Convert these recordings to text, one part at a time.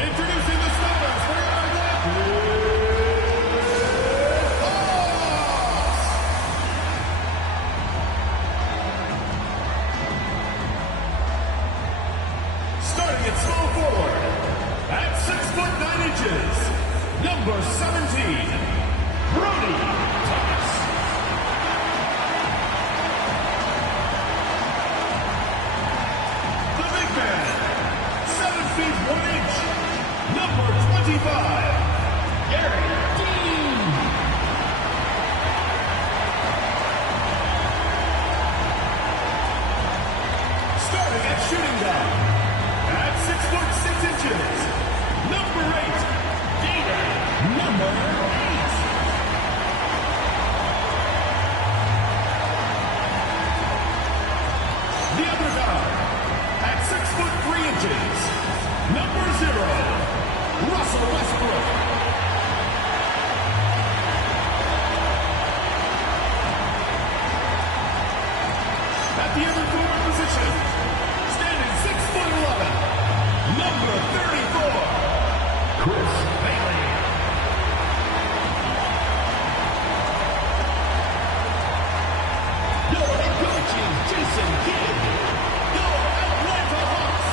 Introducing the starters for your Hawks! Starting at small forward, at 6'9", number 17, Brody Thomas. The big man, 7 feet 1 inch, number 25, Gary Dean. Starting at shooting guard, at 6'6", number 8, Dana, number 8. The other guard, at 6'3", number 0, Russell Westbrook. At the other forward position, standing 6'11", number 34, Chris Bailey. Your head coach is Jason Kidd. Your Atlanta Hawks.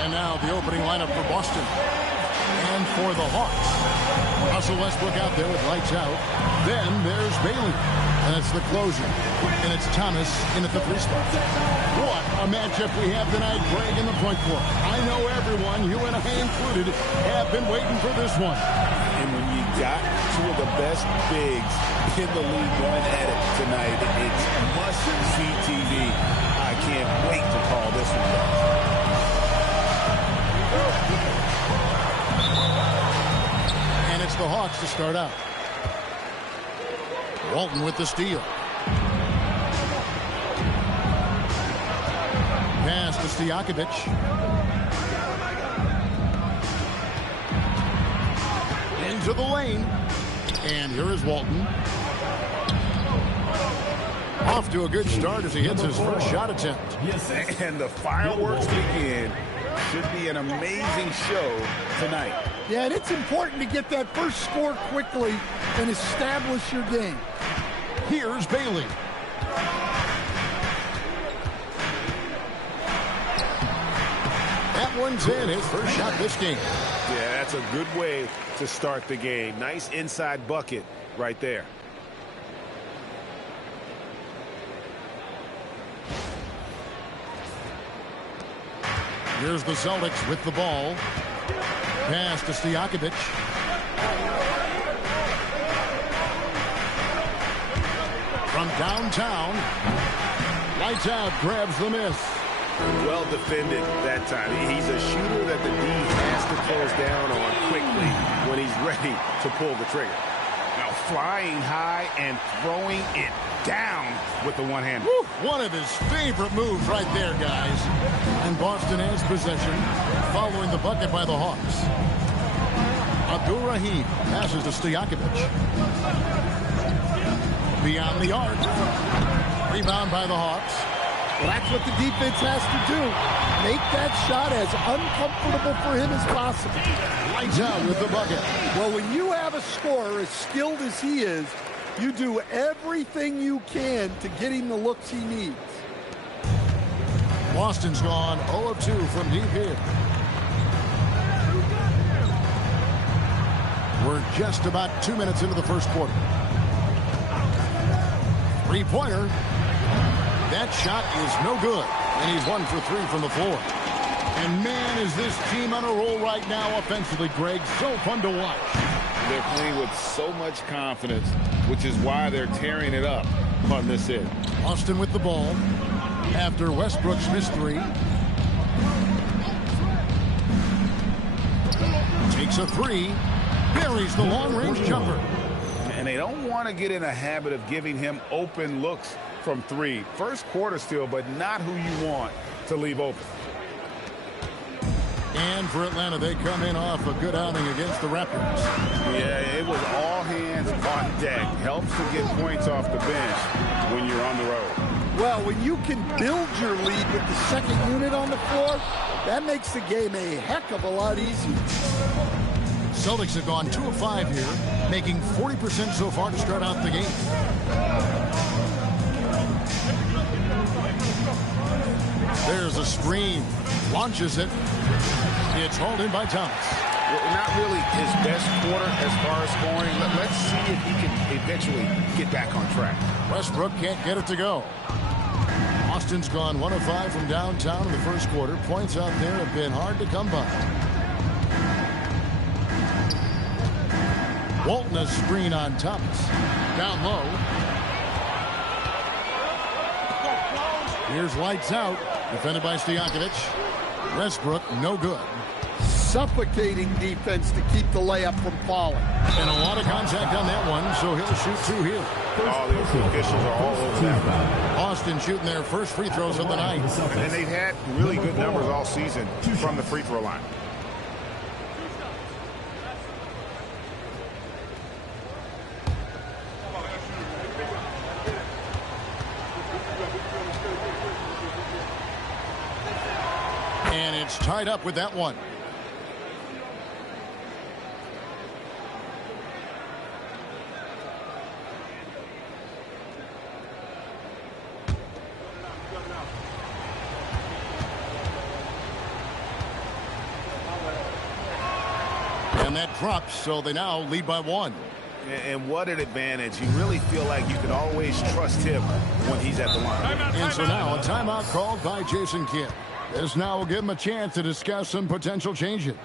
And now the opening lineup for Boston. And for the Hawks, Russell Westbrook out there with lights out. Then there's Bailey. And it's the closer. And it's Thomas in at the 3 spot. What a matchup we have tonight, Greg, in the point court. I know everyone, you and I included, have been waiting for this one. And when you got 2 of the best bigs in the league going at it tonight, it's must-see TV. I can't wait to call this one, guys. And it's the Hawks to start out. Walton with the steal. Pass to Stojakovic. Into the lane. And here is Walton. Off to a good start as he hits his first shot attempt. Yes, and the fireworks begin. Should be an amazing show tonight. Yeah, and it's important to get that first score quickly and establish your game. Here's Bailey. That one's in, his first shot this game. Yeah, that's a good way to start the game. Nice inside bucket right there. Here's the Celtics with the ball. Pass to Stojakovic. From downtown. Lights out, grabs the miss. Well defended that time. He's a shooter that the D has to close down on quickly when he's ready to pull the trigger. Now flying high and throwing it down with the one-hander. One of his favorite moves right there, guys. And Boston has possession following the bucket by the Hawks. Abdul Rahim passes to Stojakovic. Beyond the arc. Rebound by the Hawks. Well, that's what the defense has to do. Make that shot as uncomfortable for him as possible. Lights out with the bucket. Well, when you have a scorer as skilled as he is, you do everything you can to get him the looks he needs. Boston's gone 0 of 2 from deep here. We're just about 2 minutes into the first quarter. 3-pointer. That shot is no good. And he's 1 for 3 from the floor. And man, is this team on a roll right now offensively, Greg. So fun to watch. They're playing with so much confidence, which is why they're tearing it up on this end. Austin with the ball after Westbrook's missed 3. Takes a 3. Buries the long-range jumper. And they don't want to get in a habit of giving him open looks from 3. First quarter still, but not who you want to leave open. And for Atlanta, they come in off a good outing against the Raptors. Yeah, it was all hands on deck. Helps to get points off the bench when you're on the road. Well, when you can build your lead with the second unit on the floor, that makes the game a heck of a lot easier. Celtics have gone 2 of 5 here, making 40% so far to start out the game. There's a screen. Launches it. It's hauled in by Thomas. Well, not really his best quarter as far as scoring. Let's see if he can eventually get back on track. Westbrook can't get it to go. Austin's gone 1 of 5 from downtown in the first quarter. Points out there have been hard to come by. Walton a screen on Thomas. Down low. Here's lights out. Defended by Stojakovic. Westbrook, no good. Suffocating defense to keep the layup from falling. And a lot of contact on that one, so he'll shoot 2 here. Oh, the officials are all over that one. Austin shooting their first free throws of the night. And they've had really good numbers all season from the free throw line. And it's tied up with that one. And that drops, so they now lead by 1. And what an advantage. You really feel like you can always trust him when he's at the line. And so now a timeout called by Jason Kidd. This now will give him a chance to discuss some potential changes.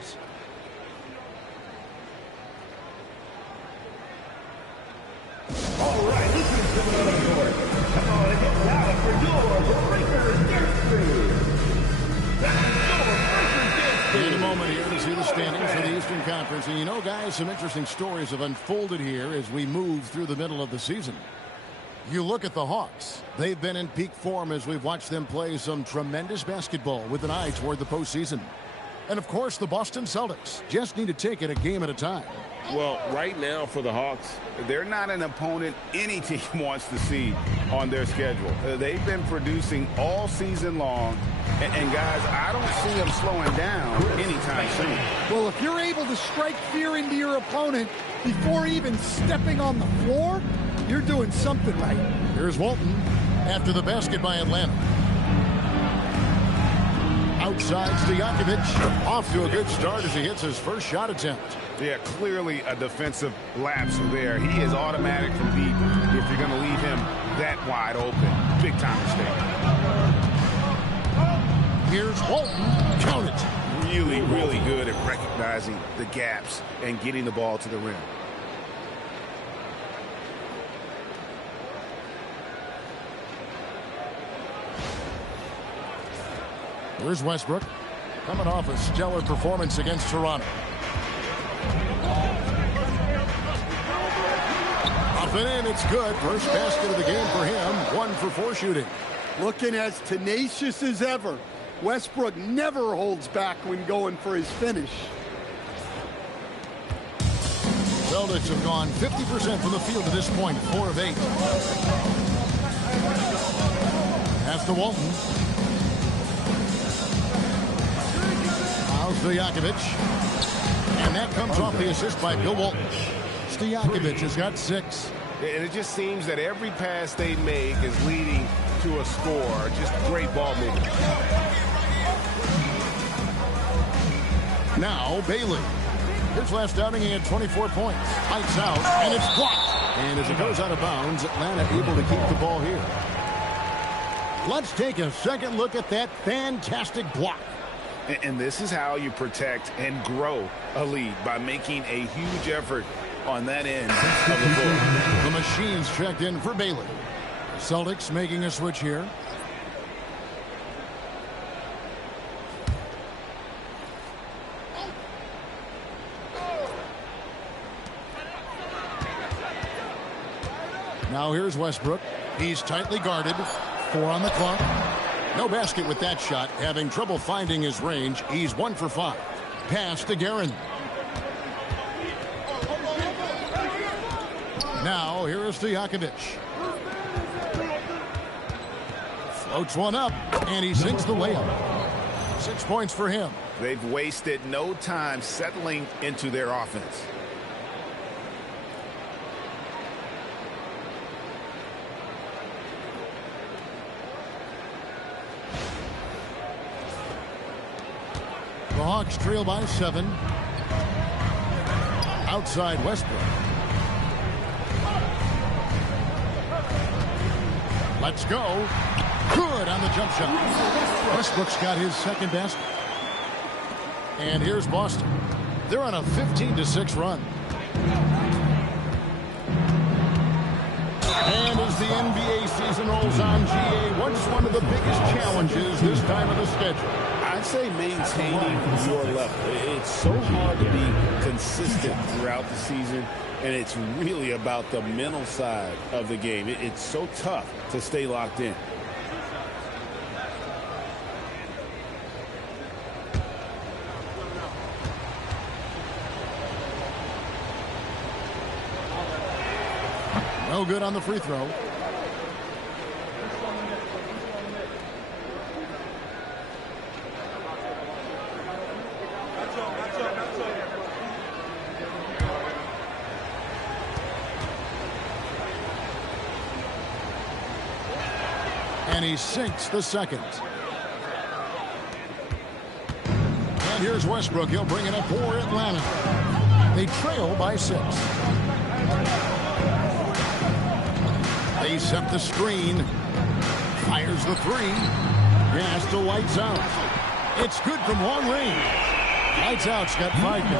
All right, this is coming on the court. Come on and get loud for your Breakers Dance Crew. That's your Breakers Dance Crew. In a moment here to see the standings for the Eastern Conference. And you know, guys, some interesting stories have unfolded here as we move through the middle of the season. You look at the Hawks. They've been in peak form as we've watched them play some tremendous basketball with an eye toward the postseason. And, of course, the Boston Celtics just need to take it a game at a time. Well, right now for the Hawks, they're not an opponent any team wants to see on their schedule. They've been producing all season long. And guys, I don't see them slowing down anytime soon. Well, if you're able to strike fear into your opponent before even stepping on the floor, you're doing something right. Here's Walton after the basket by Atlanta. Outside Stojakovic, off to a good start as he hits his first shot attempt. Yeah, clearly a defensive lapse there. He is automatic from deep if you're going to leave him that wide open. Big time mistake. Here's Walton. Count it. Really, really good at recognizing the gaps and getting the ball to the rim. Here's Westbrook, coming off a stellar performance against Toronto. Up and in, it's good. First basket of the game for him. 1 for 4 shooting. Looking as tenacious as ever. Westbrook never holds back when going for his finish. Celtics have gone 50% from the field to this point. 4 of 8. Pass to Walton. Stojakovic. And that comes off the assist by Bill Walton. Stojakovic has got 6. And it just seems that every pass they make is leading to a score. Just great ball movement. Now Bailey. His last outing, he had 24 points. Lights out, and it's blocked. And as it goes out of bounds, Atlanta able to keep the ball here. Let's take a second look at that fantastic block. And this is how you protect and grow a lead, by making a huge effort on that end of the floor. The Machines checked in for Bailey. Celtics making a switch here. Now here's Westbrook. He's tightly guarded. 4 on the clock. No basket with that shot. Having trouble finding his range. He's 1 for 5. Pass to Guerin. Now, here is Stojakovic. Floats one up, and he sinks the layup. 6 points for him. They've wasted no time settling into their offense. The Hawks trail by 7. Outside Westbrook. Let's go. Good on the jump shot. Westbrook's got his second basket. And here's Boston. They're on a 15-6 run. And as the NBA season rolls on, GA, what's one of the biggest challenges this time of the schedule? I'd say maintaining your level. It's so hard to be consistent throughout the season, and it's really about the mental side of the game. It's so tough to stay locked in. No good on the free throw. And he sinks the second. And here's Westbrook. He'll bring it up for Atlanta. They trail by 6. They set the screen. Fires the 3. Gas to lights out. It's good from long range. Lights out's got 5 now.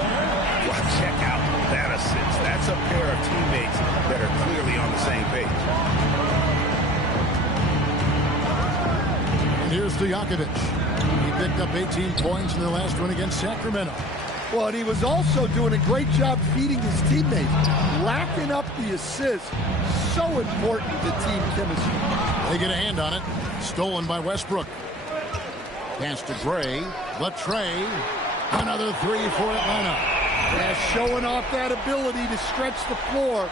Well, check out that assist. That's a pair of teammates that are clearly on the same page. And here's Stojakovic. He picked up 18 points in their last one against Sacramento. Well, and he was also doing a great job feeding his teammates, racking up the assists. So important to team chemistry. They get a hand on it. Stolen by Westbrook. Pass to Gray. Latrey. Another 3 for Atlanta. Yeah, showing off that ability to stretch the floor.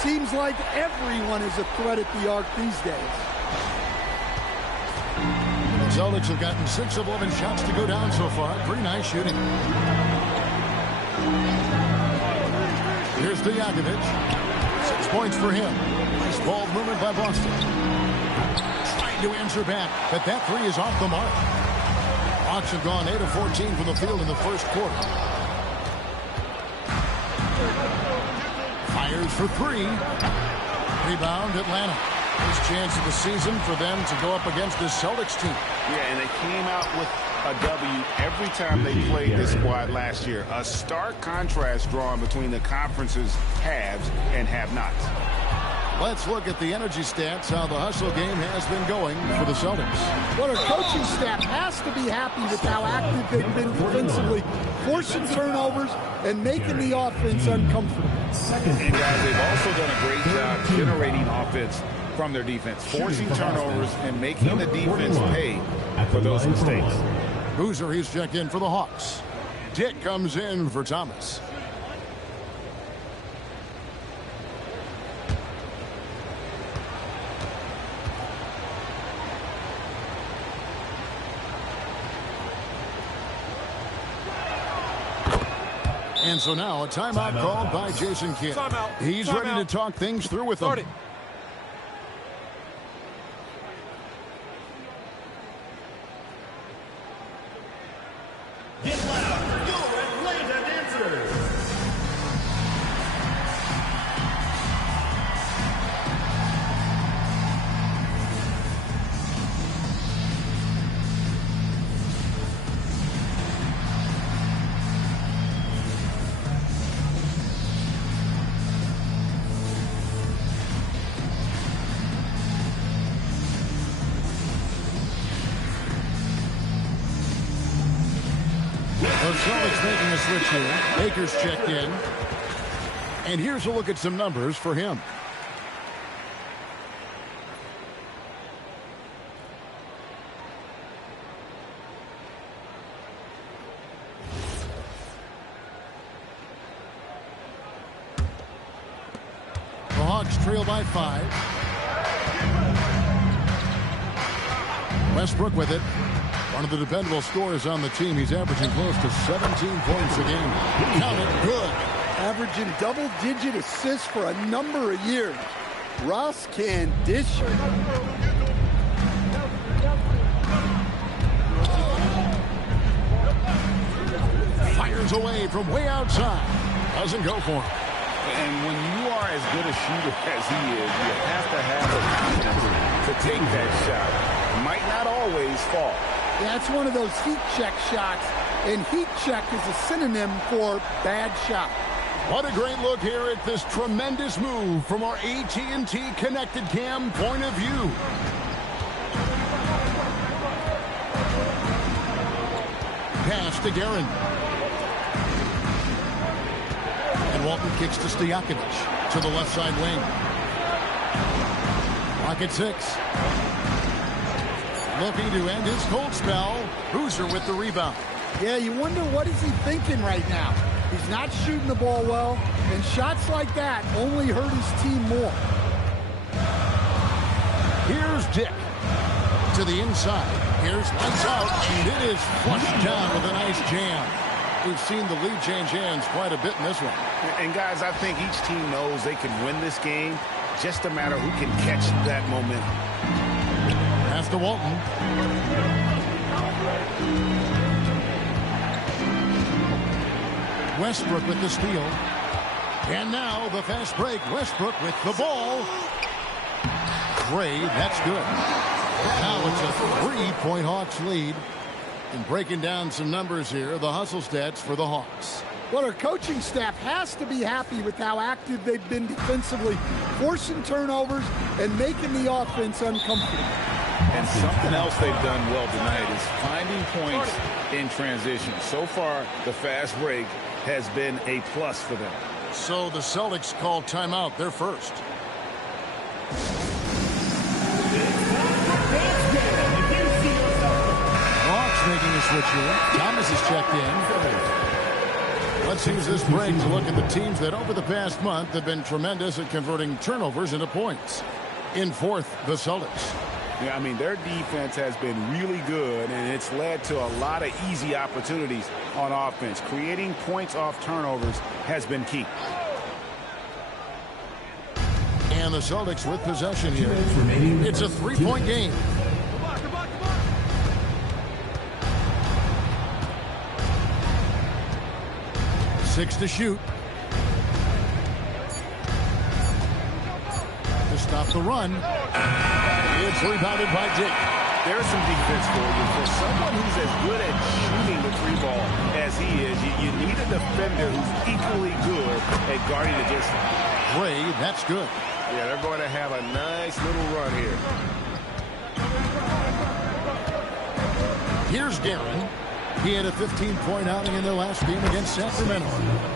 Seems like everyone is a threat at the arc these days. The Celtics have gotten 6 of 11 shots to go down so far. Pretty nice shooting. Here's Stojakovic. 6 points for him. Nice ball movement by Boston. Trying to answer back, but that 3 is off the mark. Hawks have gone 8 of 14 from the field in the first quarter. Fires for 3. Rebound, Atlanta. First chance of the season for them to go up against this Celtics team. Yeah, and they came out with a W every time they played this squad last year. A stark contrast drawn between the conference's haves and have-nots. Let's look at the energy stats, how the hustle game has been going for the Celtics. Well, our coaching staff has to be happy with how active they've been defensively, forcing turnovers and making the offense uncomfortable. And guys, they've also done a great job generating offense from their defense, forcing turnovers and making the defense pay for those mistakes. Boozer, he's checked in for the Hawks. Dick comes in for Thomas. And so now a timeout called by Jason Kidd. He's ready to talk things through with them. Get loud for your Atlanta dancers. The Celtics making a switch here. Baker's checked in. And here's a look at some numbers for him. Hawks trail by 5. Westbrook with it. One of the dependable scorers on the team. He's averaging close to 17 points a game. Count it, good. Averaging double-digit assists for a number of years. Russ can dish it. Fires away from way outside. Doesn't go for him. And when you are as good a shooter as he is, you have to have the confidence to take that shot. Might not always fall. That's one of those heat check shots, and heat check is a synonym for bad shot. What a great look here at this tremendous move from our AT&T Connected Cam point of view. Pass to Guerin. And Walton kicks to Stojakovic to the left side wing. Rocket 6. Looking to end his cold spell. Boozer with the rebound. Yeah, you wonder what is he thinking right now. He's not shooting the ball well, and shots like that only hurt his team more. Here's Dick to the inside. Here's lights out, and it is flushed down with a nice jam. We've seen the lead change hands quite a bit in this one. And guys, I think each team knows they can win this game. Just a matter who can catch that momentum. Pass to Walton. Westbrook with the steal. And now the fast break. Westbrook with the ball. Gray, that's good. Now it's a 3-point Hawks lead. And breaking down some numbers here, the hustle stats for the Hawks. Well, our coaching staff has to be happy with how active they've been defensively, forcing turnovers and making the offense uncomfortable. And something else they've done well tonight is finding points in transition. So far, the fast break has been a plus for them. So the Celtics call timeout. They're first. Hawks making a switch here. Thomas is checked in. Let's use this break to look at the teams that over the past month have been tremendous at converting turnovers into points. In fourth, the Celtics. Yeah, I mean, their defense has been really good, and it's led to a lot of easy opportunities on offense. Creating points off turnovers has been key. And the Celtics with possession here. It's a 3-point game. Six to shoot. To stop the run. It's rebounded by Dick. There's some defense for you. For someone who's as good at shooting the three ball as he is, you need a defender who's equally good at guarding the distance. Gray, that's good. Yeah, they're going to have a nice little run here. Here's Guerin. He had a 15-point outing in their last game against Sacramento.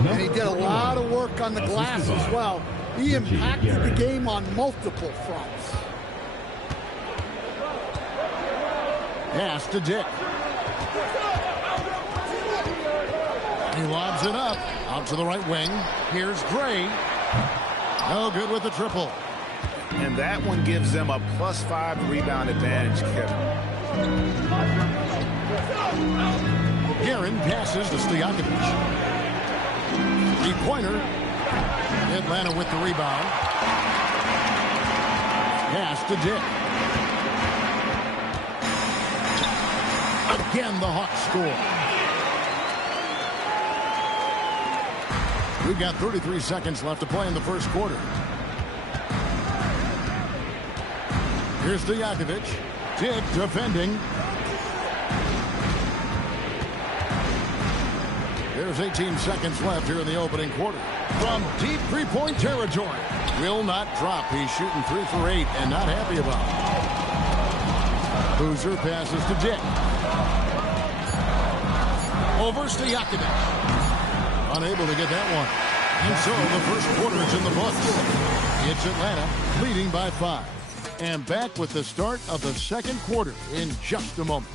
And he did a lot of work on the glass as well. He impacted the game on multiple fronts. Pass to Dick. He lobs it up. Out to the right wing. Here's Gray. No good with the triple. And that one gives them a +5 rebound advantage, Kevin. Guerin passes to Stojakovic. Three-pointer. Atlanta with the rebound. Pass to Dick. Again, the Hawks score. We've got 33 seconds left to play in the first quarter. Here's Stojakovic. Dick defending. There's 18 seconds left here in the opening quarter. From deep three-point territory. Will not drop. He's shooting 3 for 8 and not happy about it. Boozer passes to Dick. Over Stojakovic. Unable to get that one. And so the first quarter is in the books. It's Atlanta leading by 5. And back with the start of the second quarter in just a moment.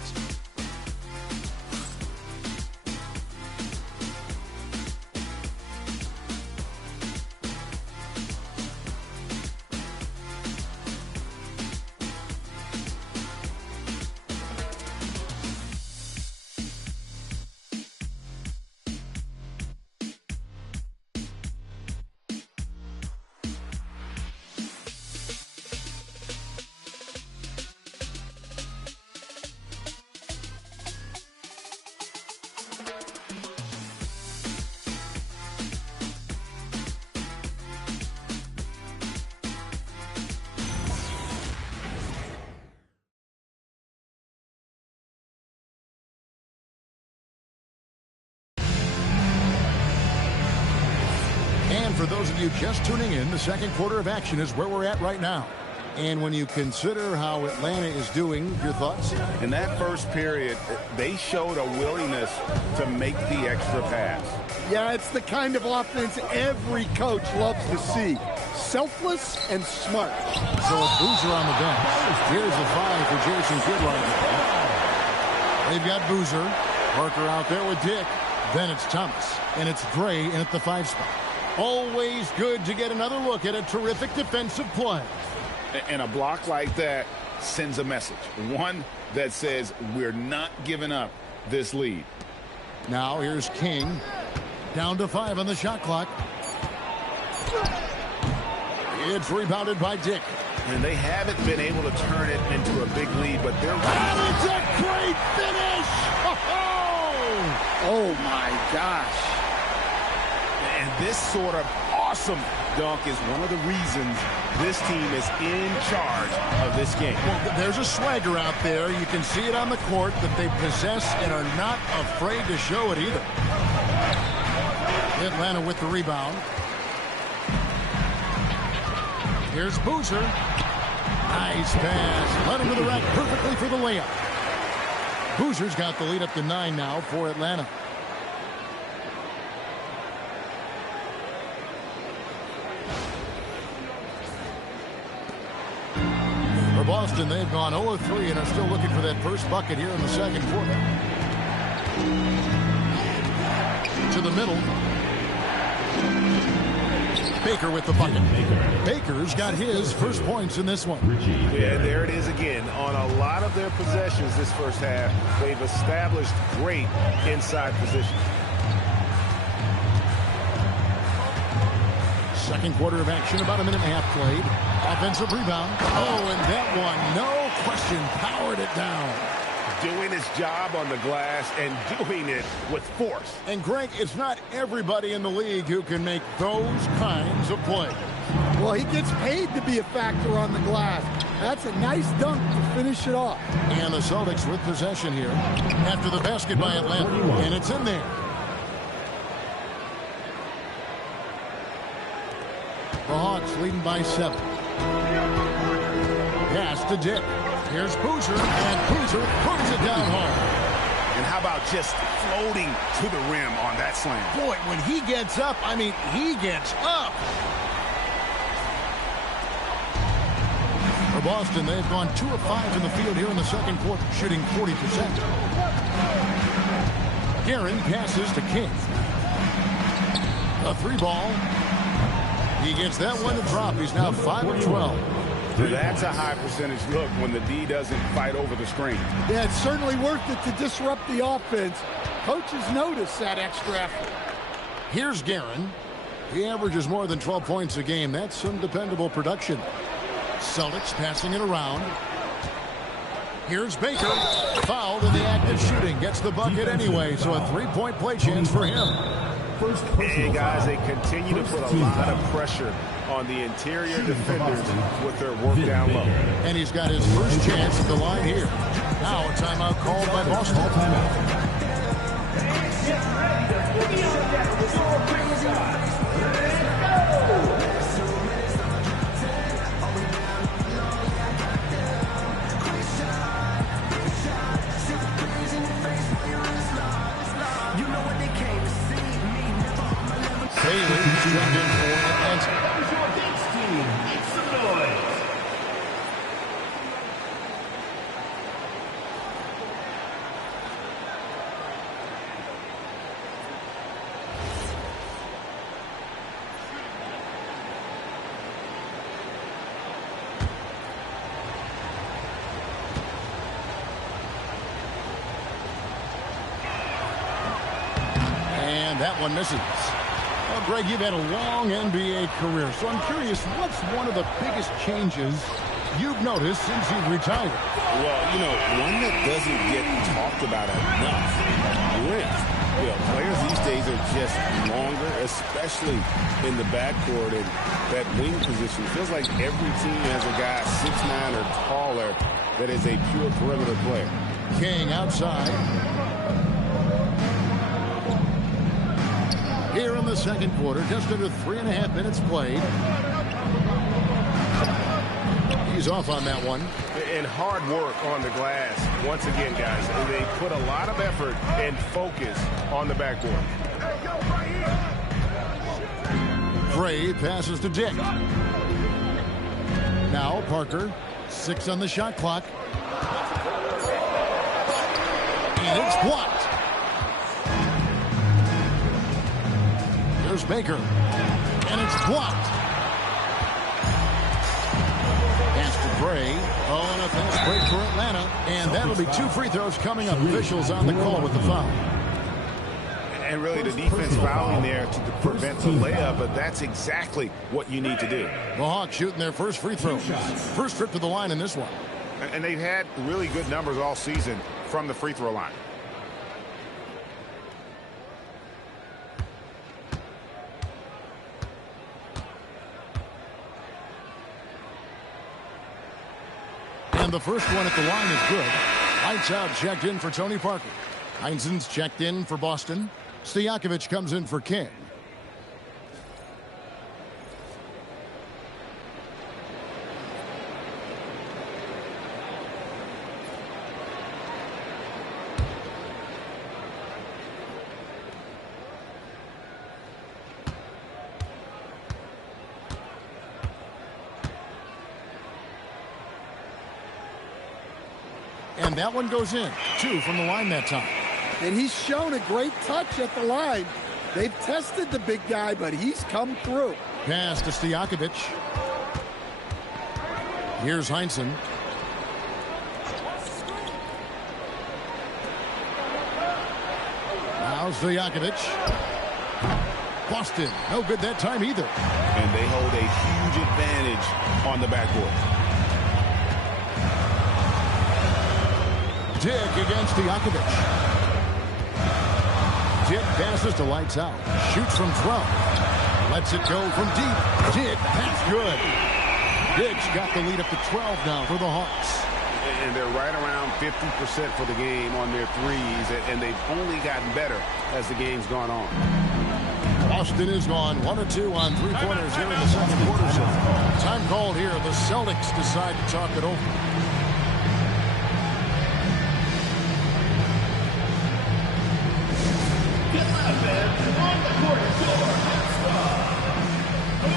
And for those of you just tuning in, the second quarter of action is where we're at right now. And when you consider how Atlanta is doing, your thoughts? In that first period, they showed a willingness to make the extra pass. Yeah, it's the kind of offense every coach loves to see. Selfless and smart. So a Boozer on the bench. Here's the 5 for Jason Kidd right now. They've got Boozer. Parker out there with Dick. Then it's Thomas. And it's Gray in at the 5 spot. Always good to get another look at a terrific defensive play. And a block like that sends a message. One that says we're not giving up this lead. Now here's King. Down to 5 on the shot clock. It's rebounded by Dick. And they haven't been able to turn it into a big lead, but they're... And it's a great finish! Oh, my gosh. And this sort of awesome dunk is one of the reasons this team is in charge of this game. Well, there's a swagger out there. You can see it on the court that they possess and are not afraid to show it either. Atlanta with the rebound. Here's Boozer. Nice pass. Led him to the rack perfectly for the layup. Boozer's got the lead up to 9 now for Atlanta. For Boston, they've gone 0-3 and are still looking for that first bucket here in the second quarter. To the middle. Baker with the bucket. Baker's got his first points in this one. Yeah, there it is again. On a lot of their possessions this first half, they've established great inside position. Second quarter of action, about a minute and a half played. Offensive rebound. Oh, and that one, no question, powered it down. Doing his job on the glass and doing it with force. And Greg, it's not everybody in the league who can make those kinds of plays. Well, he gets paid to be a factor on the glass. That's a nice dunk to finish it off. And the Celtics with possession here after the basket by Atlanta. And it's in there. The Hawks leading by 7. Pass to Dick. Here's Boozer, and Boozer throws it down hard. And how about just floating to the rim on that slam? Boy, when he gets up, I mean, he gets up. For Boston, they've gone 2 of 5 in the field here in the second quarter, shooting 40%. Guerin passes to King. A 3-ball. He gets that one to drop. He's now 5 of 12. That's a high percentage look when the D doesn't fight over the screen. Yeah, it's certainly worth it to disrupt the offense. Coaches notice that extra effort. Here's Guerin. He averages more than 12 points a game. That's some dependable production. Celtics passing it around. Here's Baker. Fouled in the act of shooting. Gets the bucket anyway, so a 3-point play chance for him. Hey, guys, they continue to put a lot of pressure on the interior defenders with their work down low. And he's got his first chance at the line here. Now a timeout called by Boston. Bailey jumped in for Atlanta. Make some noise. And that one misses. Well, Greg, you've had a long NBA career, so I'm curious, what's one of the biggest changes you've noticed since you've retired? Well, you know, one that doesn't get talked about enough, length. You know, players these days are just longer, especially in the backcourt, and that wing position. It feels like every team has a guy 6'9" or taller that is a pure perimeter player. King outside. here in the second quarter. Just under 3.5 minutes played. He's off on that one. And hard work on the glass. Once again, guys, they put a lot of effort and focus on the backboard. Gray passes to Dick. Now Parker, 6 on the shot clock. And it's blocked. There's Baker. And it's blocked. Pass to Gray. Oh, and a fast break for Atlanta. And that'll be 2 free throws coming up. Officials on the call with the foul. And really the defense fouling there to prevent the layup, but that's exactly what you need to do. The Hawks shooting their first free throw. First trip to the line in this one. And they've had really good numbers all season from the free throw line. And the first one at the line is good. Lights out checked in for Tony Parker. Heinzen's checked in for Boston. Stojakovic comes in for King. And that one goes in. 2 from the line that time. And he's shown a great touch at the line. They've tested the big guy, but he's come through. Pass to Stojakovic. Here's Heinzen. Now Stojakovic. Boston, no good that time either. And they hold a huge advantage on the backboard. Dick against Stojakovic. Dick passes to lights out. Shoots from 12. Lets it go from deep. Dick, that's good. Dick's got the lead up to 12 now for the Hawks. And they're right around 50% for the game on their threes, and they've only gotten better as the game's gone on. Boston is gone 1 or 2 on 3-pointers here in the second quarter. So time called here. The Celtics decide to talk it over. On the court floor, who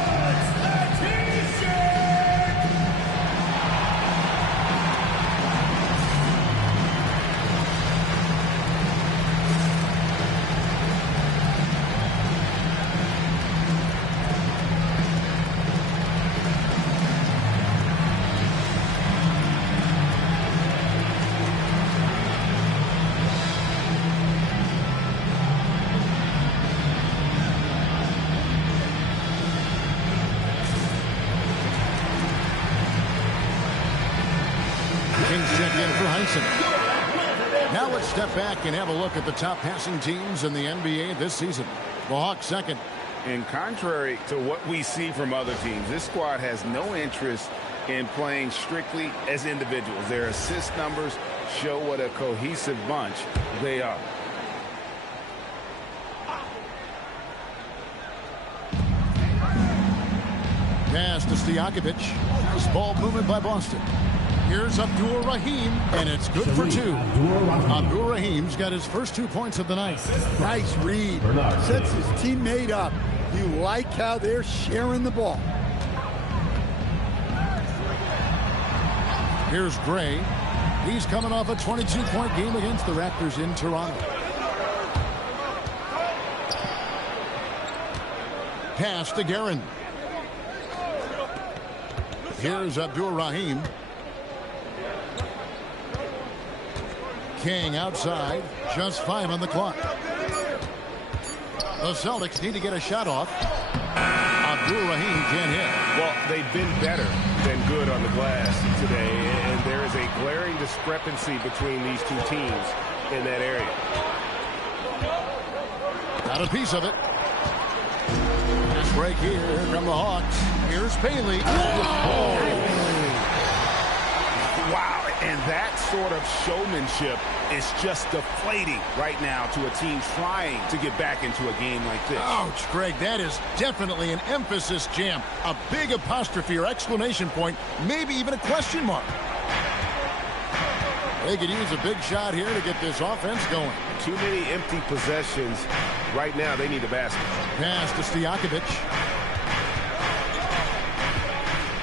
wants the T-shirt? Kings check in for Heinzen. Now let's step back and have a look at the top passing teams in the NBA this season. The Hawks second. And contrary to what we see from other teams, this squad has no interest in playing strictly as individuals. Their assist numbers show what a cohesive bunch they are. Pass to Stojakovic. Nice ball movement by Boston. Here's Abdul Rahim, and it's good for 2. Abdul Rahim's got his first 2 points of the night. Nice read. Sets his teammate up. You like how they're sharing the ball. Here's Gray. He's coming off a 22-point game against the Raptors in Toronto. Pass to Guerin. Here's Abdul Rahim. King outside. Just 5 on the clock. The Celtics need to get a shot off. Abdul Rahim can't hit. Well, they've been better than good on the glass today, and there is a glaring discrepancy between these two teams in that area. Got a piece of it. Pass break here from the Hawks. Here's Bailey. Wow, And that sort of showmanship is just deflating right now to a team trying to get back into a game like this. Ouch, Greg, that is definitely an emphasis jam. A big apostrophe or exclamation point, maybe even a question mark. They could use a big shot here to get this offense going. Too many empty possessions. Right now, they need a basket. Pass to Stojakovic.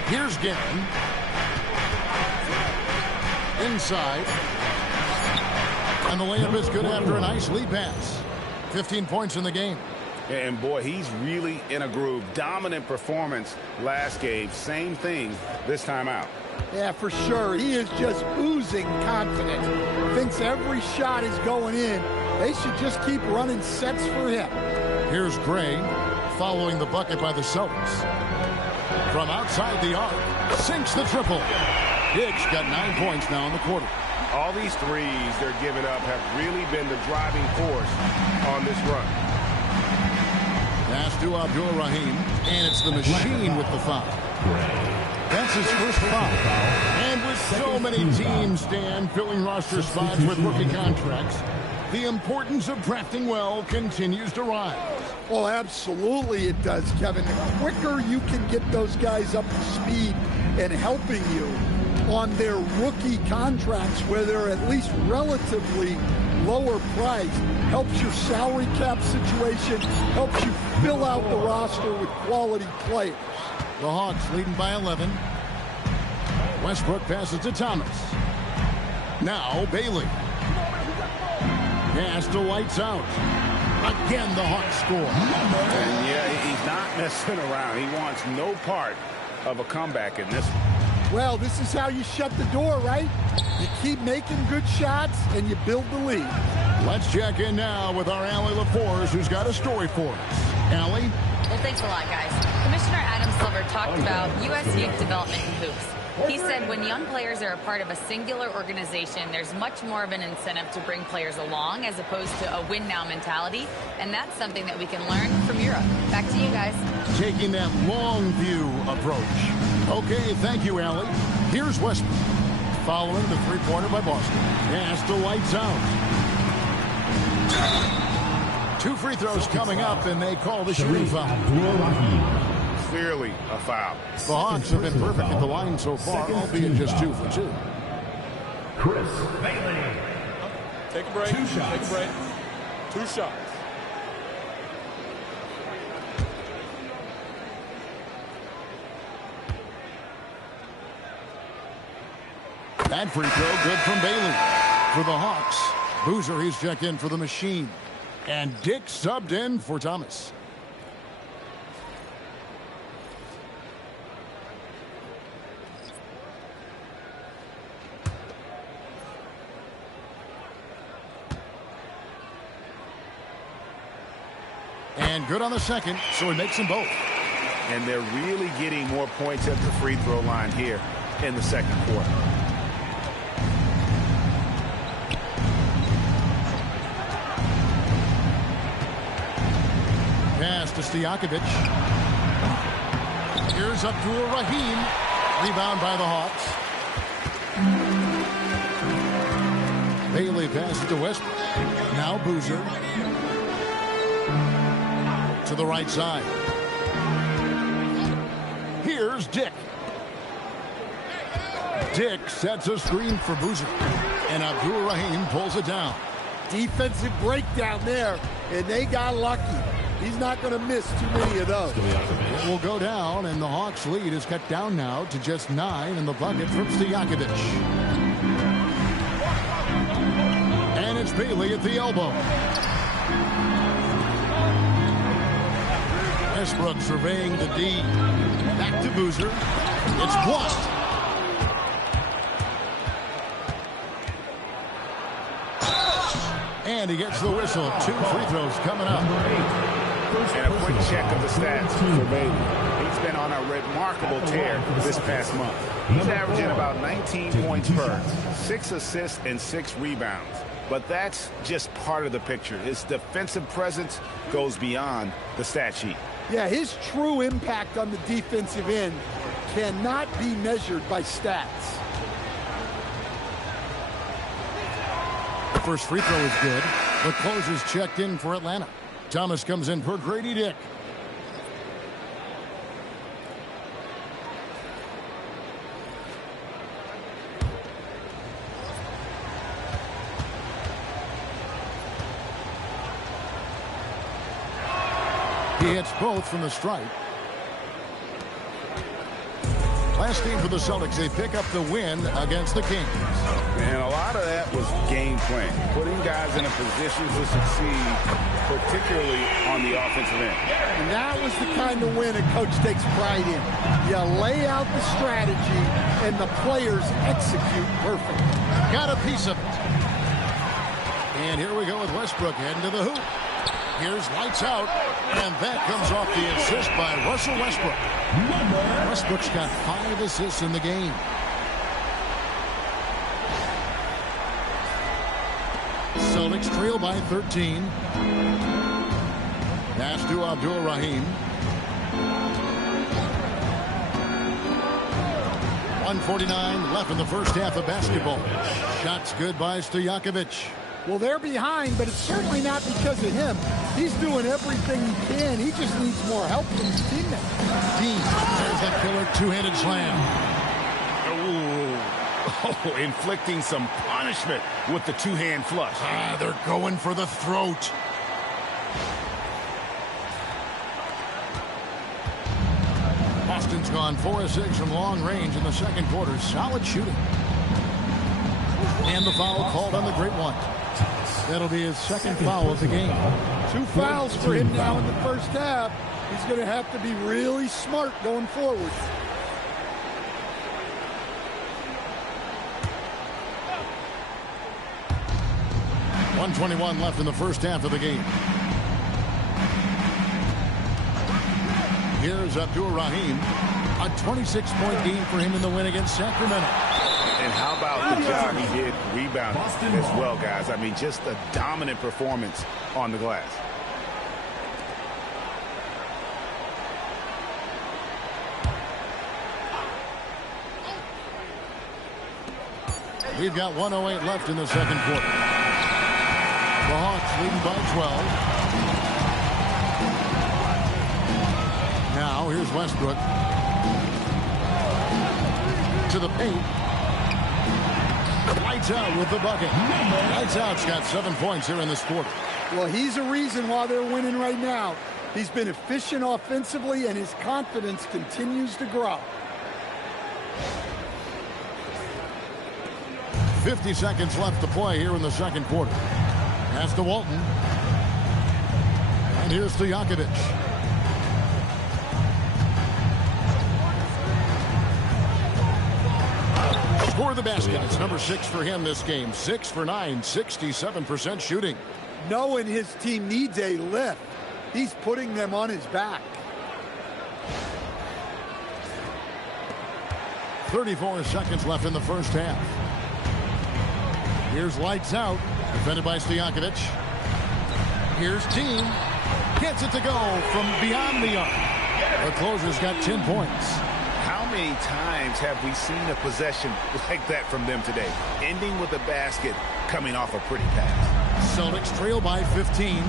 Here's Gannon. Inside. And the layup is good after a nice lead pass. 15 points in the game. And boy, he's really in a groove. Dominant performance last game. Same thing this time out. Yeah, for sure. He is just oozing confidence. Thinks every shot is going in. They should just keep running sets for him. Here's Gray following the bucket by the Celtics. From outside the arc, sinks the triple. Hicks got 9 points now in the quarter. All these threes they're giving up have really been the driving force on this run. Pass to Abdul-Rahim, and it's the machine with the foul. That's his first foul. And with so many teams, Dan, filling roster spots with rookie contracts, the importance of drafting well continues to rise. Well, absolutely it does, Kevin. The quicker you can get those guys up to speed and helping you on their rookie contracts where they're at least relatively lower priced, helps your salary cap situation, helps you fill out the roster with quality players. The Hawks leading by 11. Westbrook passes to Thomas. Now Bailey. Pass to lights out. Again, the Hawks score. And yeah, he's not messing around. He wants no part of a comeback in this one. Well, this is how you shut the door, right? You keep making good shots and you build the lead. Let's check in now with our Allie LaForce, who's got a story for us. Allie? Well, thanks a lot, guys. Commissioner Adam Silver talked about U.S. youth development in hoops. He said when young players are a part of a singular organization, there's much more of an incentive to bring players along as opposed to a win-now mentality, and that's something that we can learn from Europe. Back to you guys. Taking that long view approach. Okay, thank you, Allie. Here's Westbrook. Following the three-pointer by Boston. Pass to lights out. 2 free throws coming up, and they call the shooting foul. Clearly a foul. The Hawks have been perfect at the line so far, albeit just 2 for 2. Chris Bailey. Take a break. 2 shots. Take a break. 2 shots. That free throw good from Bailey. For the Hawks, Boozer, he's checked in for the machine. And Dick subbed in for Thomas. And good on the second, so he makes them both. And they're really getting more points at the free throw line here in the second quarter. Pass to Stojakovic. Here's Abdul-Rahim. Rebound by the Hawks. Bailey passes to Westbrook. Now Boozer. To the right side. Here's Dick. Dick sets a screen for Boozer. And Abdul-Rahim pulls it down. Defensive breakdown there, and they got lucky. He's not going to miss too many of those. It will go down, and the Hawks' lead is cut down now to just 9 in the bucket from Stojakovic. And it's Bailey at the elbow. Westbrook surveying the D. Back to Boozer. It's blocked. And he gets the whistle. 2 free throws coming up. And a quick check of the stats for Bailey. He's been on a remarkable tear this past month. He's averaging about 19 points per, 6 assists and 6 rebounds. But that's just part of the picture. His defensive presence goes beyond the stat sheet. Yeah, his true impact on the defensive end cannot be measured by stats. first free throw is good. The closer's checked in for Atlanta. Thomas comes in for Grady Dick. He hits both from the stripe. Last game for the Celtics, they pick up the win against the Kings. And a lot of that was game plan, putting guys in a position to succeed, particularly on the offensive end. And that was the kind of win a coach takes pride in. You lay out the strategy, and the players execute perfectly. Got a piece of it. And here we go with Westbrook heading to the hoop. Here's lights out, and that comes off the assist by Russell Westbrook. Westbrook's got 5 assists in the game. Celtics trail by 13. Pass to Abdul-Rahim. 1:49 left in the first half of basketball. Shots good by Stojakovic. Well, they're behind, but it's certainly not because of him. He's doing everything he can. He just needs more help from his teammates. Dean, there's that killer two-handed slam. Oh, inflicting some punishment with the two-hand flush. They're going for the throat. Boston's gone 4 of 6 from long range in the second quarter. Solid shooting. And the foul called on the Great One. That'll be his second foul of the game. 2 fouls for him now in the first half. He's going to have to be really smart going forward. .121 left in the first half of the game. Here's Abdul-Rahim. A 26-point game for him in the win against Sacramento. And how about the job he did rebounding as well, guys? I mean, just a dominant performance on the glass. We've got 1:08 left in the second quarter. The Hawks leading by 12. Now here's Westbrook. To the paint. Lights out with the bucket. Lights out's got 7 points here in this quarter. Well, he's a reason why they're winning right now. He's been efficient offensively, and his confidence continues to grow. 50 seconds left to play here in the second quarter. Pass to Walton. And here's Stojakovic. For the basket. It's number 6 for him this game. 6 for 9, 67% shooting. Knowing his team needs a lift, he's putting them on his back. 34 seconds left in the first half. Here's lights out. Defended by Stojakovic. Here's Team. Gets it to go from beyond the arc. The closer's got 10 points. How many times have we seen a possession like that from them today? Ending with a basket, coming off a pretty pass. Celtics trail by 15.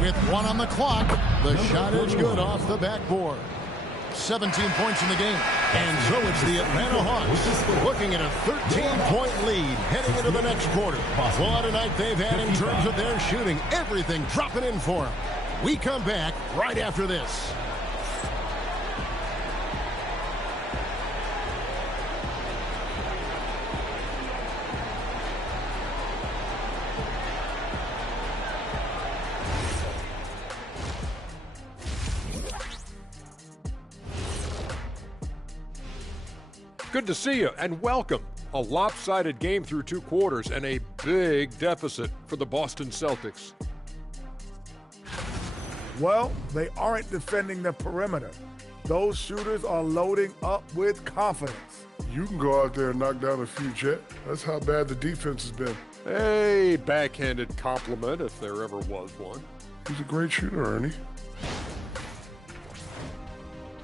With 1 on the clock, the shot is good off the backboard. 17 points in the game. And so it's the Atlanta Hawks looking at a 13-point lead heading into the next quarter. What a night they've had in terms of their shooting. Everything dropping in for them. We come back right after this. Good to see you and welcome. A lopsided game through 2 quarters and a big deficit for the Boston Celtics. Well, they aren't defending the perimeter. Those shooters are loading up with confidence. You can go out there and knock down a few, Jet. That's how bad the defense has been. A backhanded compliment, if there ever was one. He's a great shooter, Ernie.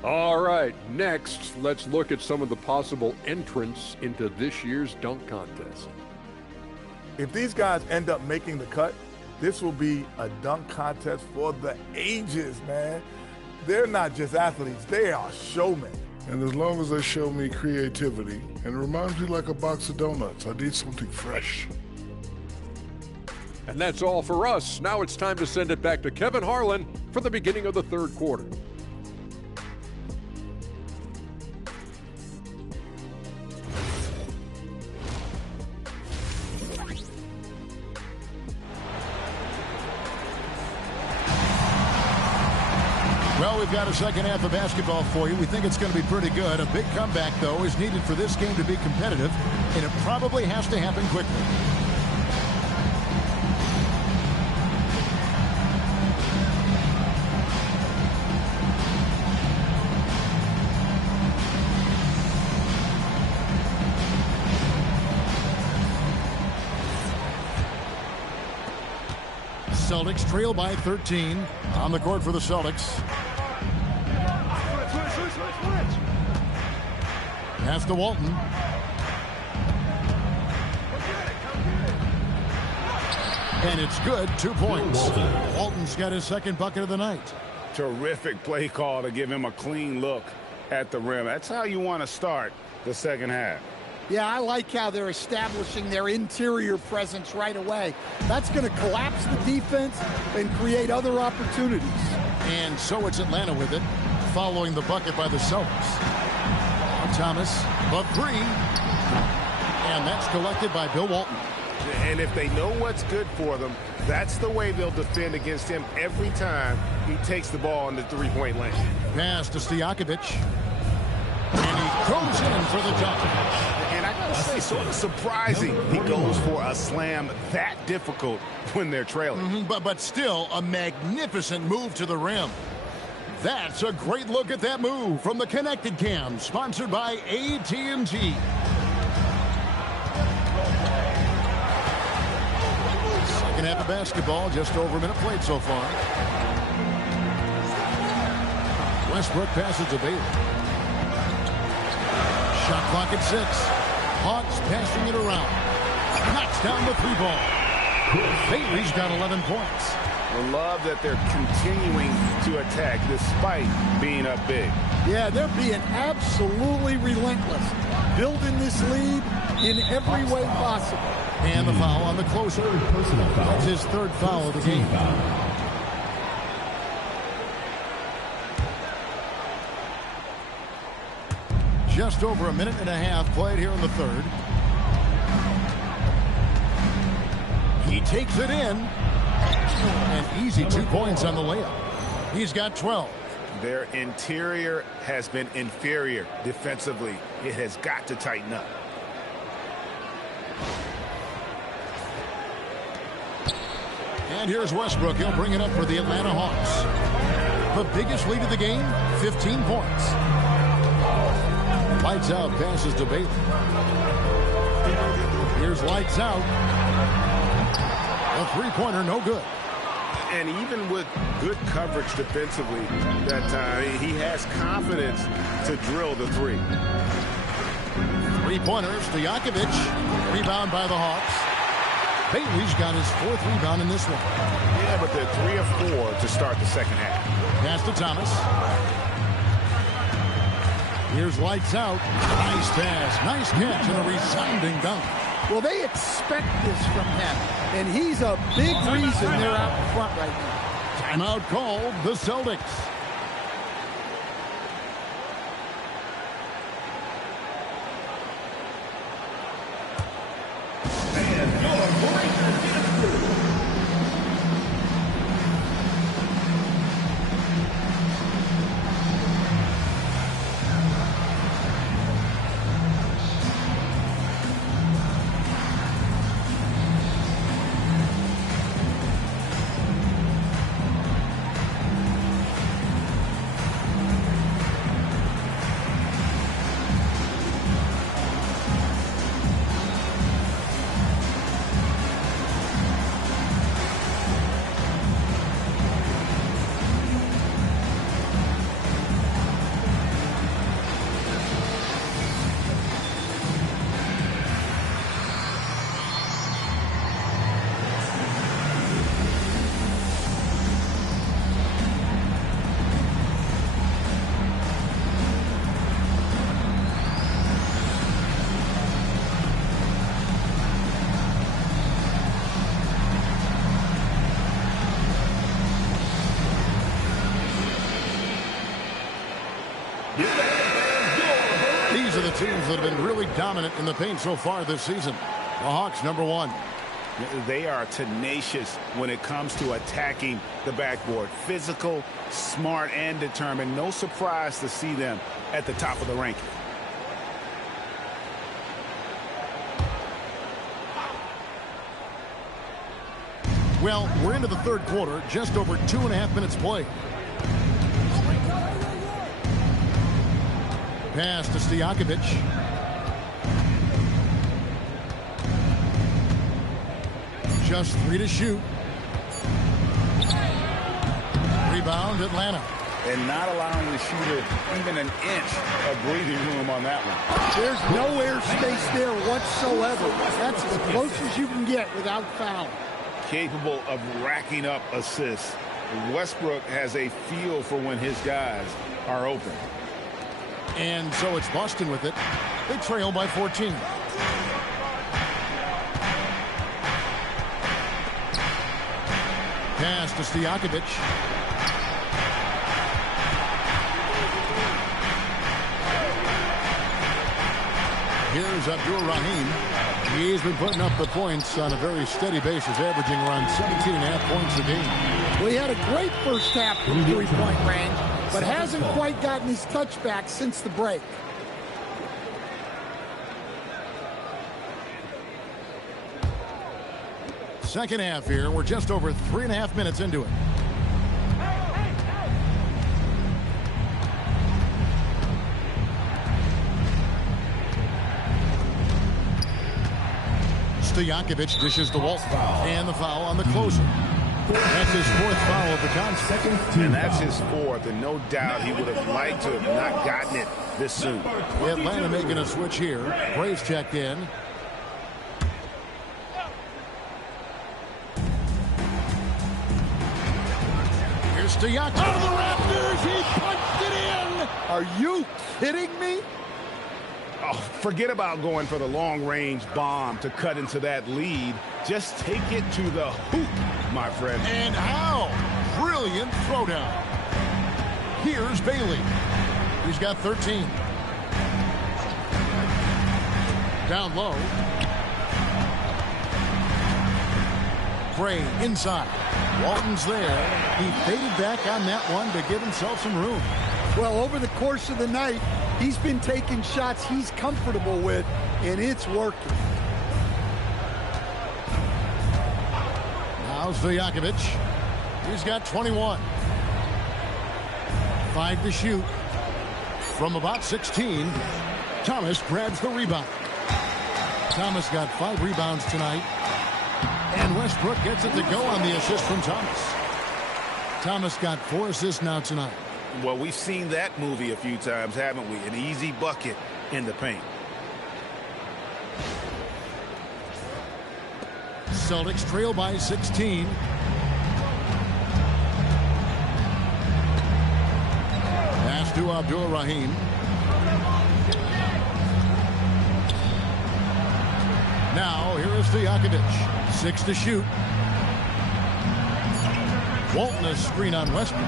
All right, next, let's look at some of the possible entrants into this year's dunk contest. If these guys end up making the cut, this will be a dunk contest for the ages, man. They're not just athletes, they are showmen. And as long as they show me creativity, and it reminds me like a box of donuts, I need something fresh. And that's all for us. Now it's time to send it back to Kevin Harlan for the beginning of the third quarter. Well, we've got a second half of basketball for you. We think it's going to be pretty good. A big comeback, though, is needed for this game to be competitive, and it probably has to happen quickly. Celtics trail by 13 on the court for the Celtics. Pass to Walton. And it's good. 2 points. Walton's got his second bucket of the night. Terrific play call to give him a clean look at the rim. That's how you want to start the second half. Yeah, I like how they're establishing their interior presence right away. That's going to collapse the defense and create other opportunities. And so it's Atlanta with it, following the bucket by the Celtics. Thomas, the three, and that's collected by Bill Walton. And if they know what's good for them, that's the way they'll defend against him every time he takes the ball in the three-point lane. Pass to Stojakovic, and he goes in for the dunk. And I gotta say, sort of surprising he goes for a slam that difficult when they're trailing. But still a magnificent move to the rim. That's a great look at that move from the Connected Cam, sponsored by AT&T. Second half of basketball, just over a minute played so far. Westbrook passes to Bailey. Shot clock at 6. Hawks passing it around. Knocks down the three ball. Bailey's got 11 points. I love that they're continuing to attack despite being up big. Yeah, they're being absolutely relentless, building this lead in every way possible. And the foul on the closer. That's his third foul of the game. Just over a minute and a half played here in the third. He takes it in. An easy 2 points on the layup. He's got 12. Their interior has been inferior defensively. It has got to tighten up. And here's Westbrook. He'll bring it up for the Atlanta Hawks. The biggest lead of the game, 15 points. Lights out, passes to Bailey. Here's lights out. A three-pointer, no good. And even with good coverage defensively that time, he has confidence to drill the three. Three-pointers, Stojakovic. Rebound by the Hawks. Bailey's got his fourth rebound in this one. Yeah, but they're 3 of 4 to start the second half. Pass to Thomas. Here's lights out. Nice pass. Nice catch and a resounding dunk. Well, they expect this from him, and he's a big reason they're out in front right now. Timeout called the Celtics. teams that have been really dominant in the paint so far this season. The Hawks, number 1. They are tenacious when it comes to attacking the backboard. Physical, smart, and determined. No surprise to see them at the top of the ranking. Well, we're into the third quarter, just over 2.5 minutes played. Pass to Stojakovic. Just 3 to shoot. Rebound, Atlanta. And not allowing the shooter even an inch of breathing room on that one. There's no air space there whatsoever. That's as close as you can get without foul. Capable of racking up assists. Westbrook has a feel for when his guys are open. And so it's Boston with it. They trail by 14. Pass to Stojakovic. Here's Abdur-Rahim. He's been putting up the points on a very steady basis, averaging around 17.5 points a game. Well, he had a great first half from three-point range, but hasn't quite gotten his touchback since the break. Second half here. We're just over 3.5 minutes into it. Stojakovic dishes the Walton. And the foul on the closer. That's his 4th foul of the contest. And that's his 4th, and no doubt he would have liked to have not gotten it this soon. Atlanta making a switch here. Braves checked in. Here's Stojakovic. Out of the Raptors, he punched it in. Are you kidding me? Oh, forget about going for the long-range bomb to cut into that lead. Just take it to the hoop, my friend. And how brilliant throwdown. Here's Bailey. He's got 13. Down low. Gray inside. Walton's there. He faded back on that one to give himself some room. Well, over the course of the night, he's been taking shots he's comfortable with, and it's working. Now Stojakovic. He's got 21. 5 to shoot. From about 16, Thomas grabs the rebound. Thomas got 5 rebounds tonight. And Westbrook gets it to go on the assist from Thomas. Thomas got 4 assists now tonight. Well, we've seen that movie a few times, haven't we? An easy bucket in the paint. Celtics trail by 16. Pass to Abdur-Rahim. Now, here is Stojakovic. 6 to shoot. Walton a screen on Westbrook.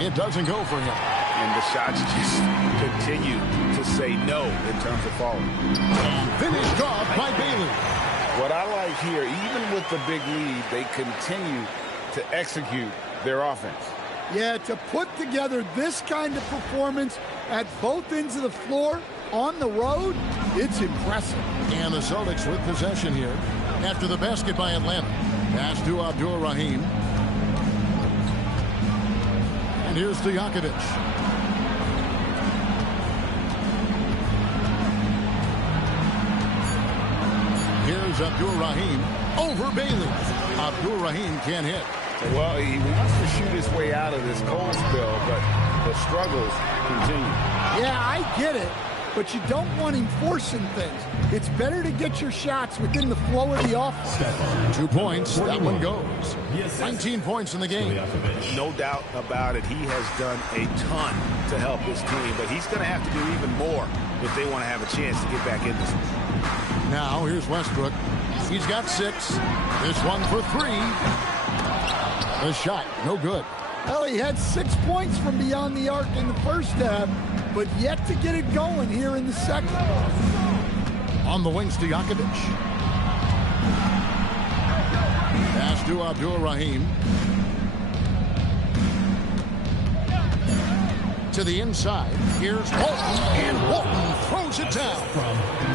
It doesn't go for him. And the shots just continue to say no in terms of falling. Finished off by Bailey. What I like here, even with the big lead, they continue to execute their offense. Yeah, to put together this kind of performance at both ends of the floor on the road, it's impressive. And the Celtics with possession here after the basket by Atlanta. Pass to Abdur-Rahim. And here's Stojakovic. Here's Abdur-Rahim over Bailey. Abdur-Rahim can't hit. Well, he wants to shoot his way out of this cold spell, but the struggles continue. Yeah, I get it, but you don't want him forcing things. It's better to get your shots within the flow of the offense. 2 points, that one goes. 19 points in the game. No doubt about it. He has done a ton to help his team, but he's going to have to do even more if they want to have a chance to get back in this one. Now, here's Westbrook. He's got 6. This one for 3. The shot, no good. Well, he had 6 points from beyond the arc in the first half, but yet to get it going here in the second. On the wing, Stojakovic. Pass to Abdur-Rahim. To the inside. Here's Walton, and Walton throws it down.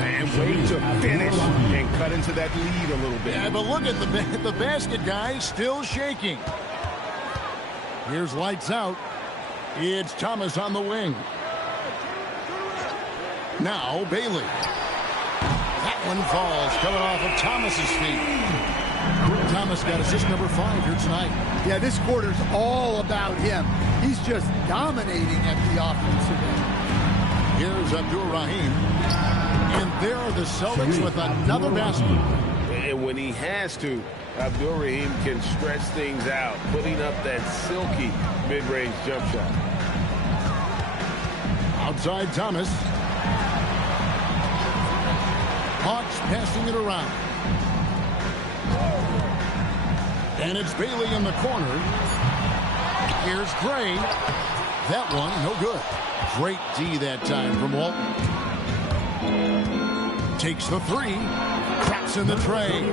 And way to finish and cut into that lead a little bit. Yeah, but look at the basket, guys, still shaking. Here's lights out. It's Thomas on the wing. Now Bailey. That one falls, coming off of Thomas's feet. Thomas got assist number 5 here tonight. Yeah, this quarter's all about him. He's just dominating at the offensive end. Here's Abdur-Rahim. And there are the Celtics with another basket. And when he has to, Abdur-Rahim can stretch things out, putting up that silky mid-range jump shot. Outside Thomas. Hawks passing it around. And it's Bailey in the corner. Here's Gray. That one, no good. Great D that time from Walton. Takes the 3. Cracks in the tray.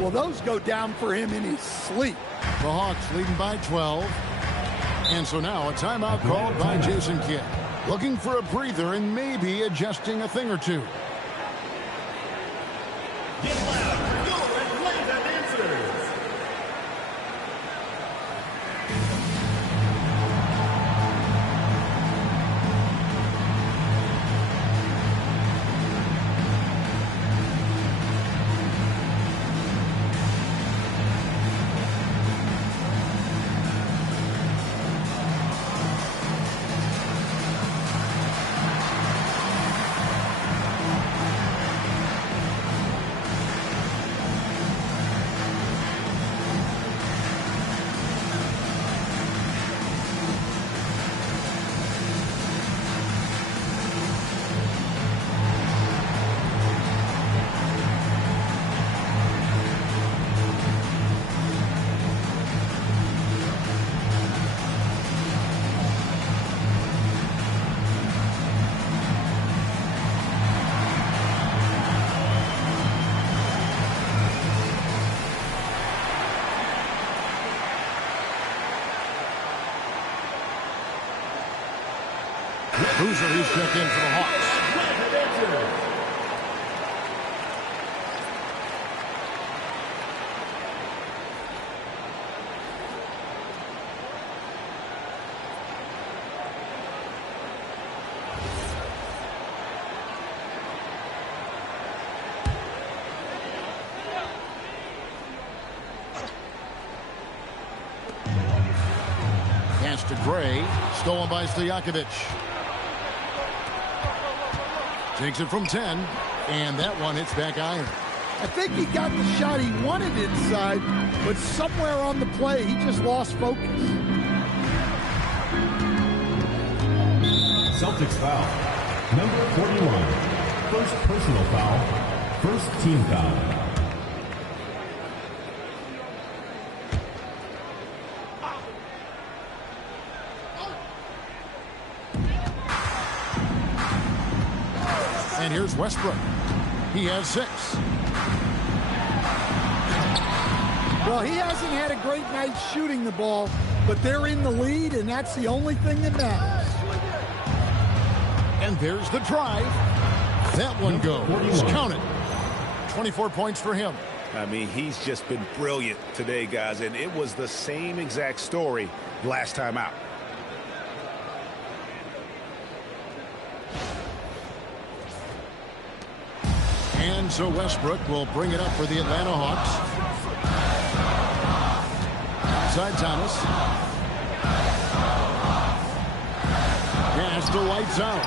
Well, those go down for him in his sleep. The Hawks leading by 12. And so now a timeout called by Jason Kidd. Looking for a breather and maybe adjusting a thing or two. Get loud for your Atlanta dancers. Boozer, who's checked in for the Hawks. Pass to Gray, stolen by Stojakovic. Takes it from 10, and that one hits back iron. I think he got the shot he wanted inside, but somewhere on the play, he just lost focus. Celtics foul. Number 41. First personal foul. First team foul. And here's Westbrook. He has 6. Well, he hasn't had a great night shooting the ball, but they're in the lead, and that's the only thing that matters. And there's the drive. That one goes. Count it. 24 points for him. I mean, he's just been brilliant today, guys, and it was the same exact story last time out. And so Westbrook will bring it up for the Atlanta Hawks. Outside Thomas. Pass to lights out.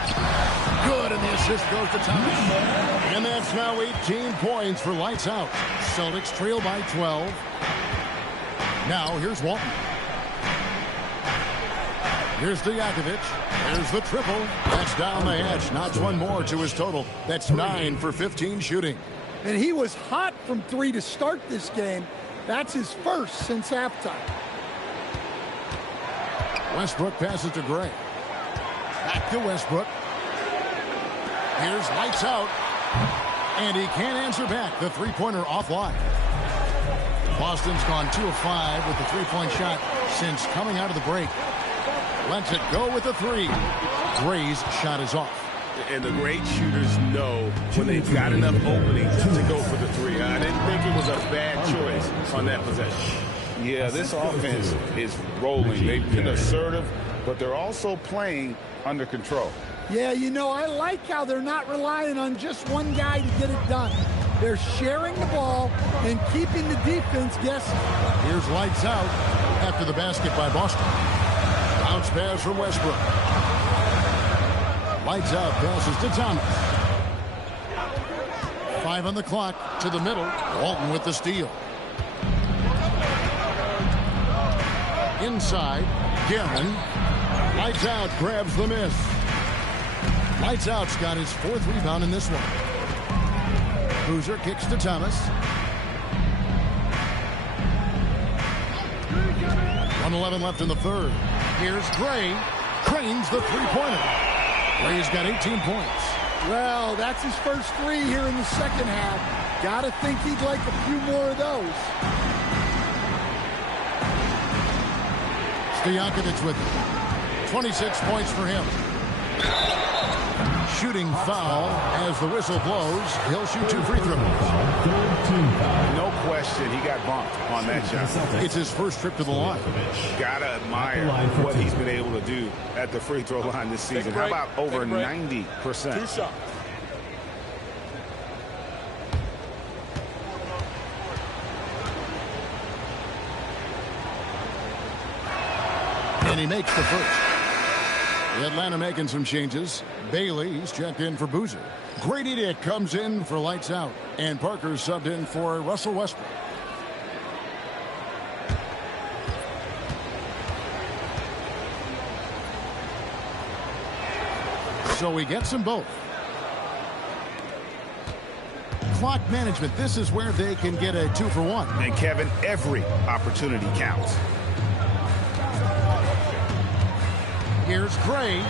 Good, and the assist goes to Thomas. And that's now 18 points for lights out. Celtics trail by 12. Now here's Walton. Here's Stojakovic. There's the triple. That's down the hatch. Knocks one more to his total. That's 9 for 15 shooting. And he was hot from 3 to start this game. That's his first since halftime. Westbrook passes to Gray. Back to Westbrook. Here's lights out. And he can't answer back. The three-pointer offline. Boston's gone 2 of 5 with the three-point shot since coming out of the break. Lets it go with the three. Gray's shot is off. And the great shooters know when they've got enough openings to go for the three. I didn't think it was a bad choice on that possession. Yeah, this offense is rolling. They've been assertive, but they're also playing under control. Yeah, you know, I like how they're not relying on just one guy to get it done. They're sharing the ball and keeping the defense guessing. Here's lights out after the basket by Boston. Bounce pass from Westbrook. Lights out passes to Thomas. 5 on the clock to the middle. Walton with the steal. Inside, Guerin. Lights out grabs the miss. Lights out's got his 4th rebound in this one. Boozer kicks to Thomas. 1:11 left in the third. Here's Gray. Cranes the three-pointer. Gray's got 18 points. Well, that's his first 3 here in the second half. Gotta think he'd like a few more of those. Stojakovic with it. 26 points for him. Shooting foul as the whistle blows. He'll shoot 2 free throws. No question, he got bumped on that shot. It's his first trip to the line. Gotta admire what he's been able to do at the free throw line this season. How about over 90%? 2 shots. And he makes the first. Atlanta making some changes. Bailey's checked in for Boozer. Grady Dick comes in for lights out. And Parker's subbed in for Russell Westbrook. So he gets them both. Clock management. This is where they can get a 2-for-1. And Kevin, every opportunity counts. Here's Gray.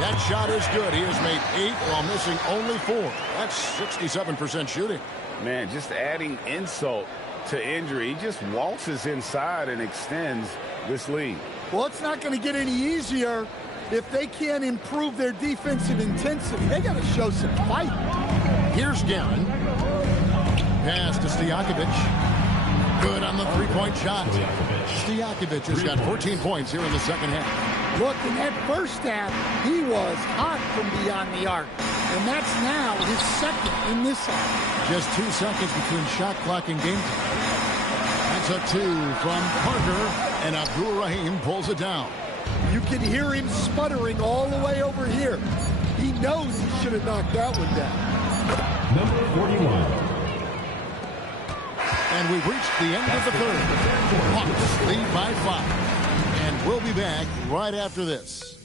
That shot is good. He has made 8 while missing only 4. That's 67% shooting. Man, just adding insult to injury. He just waltzes inside and extends this lead. Well, it's not going to get any easier if they can't improve their defensive intensity. They got to show some fight. Here's Guerin. Pass to Stojakovic. Good on the three-point shot. Stojakovic has got 14 points here in the second half. Look, in that first half, he was hot from beyond the arc. And that's now his second in this half. Just 2 seconds between shot clock and game time. That's a 2 from Parker, and Abdul Rahim pulls it down. You can hear him sputtering all the way over here. He knows he should have knocked that one down. Number 41. And we've reached the end of the third. Hawks lead by 5. And we'll be back right after this.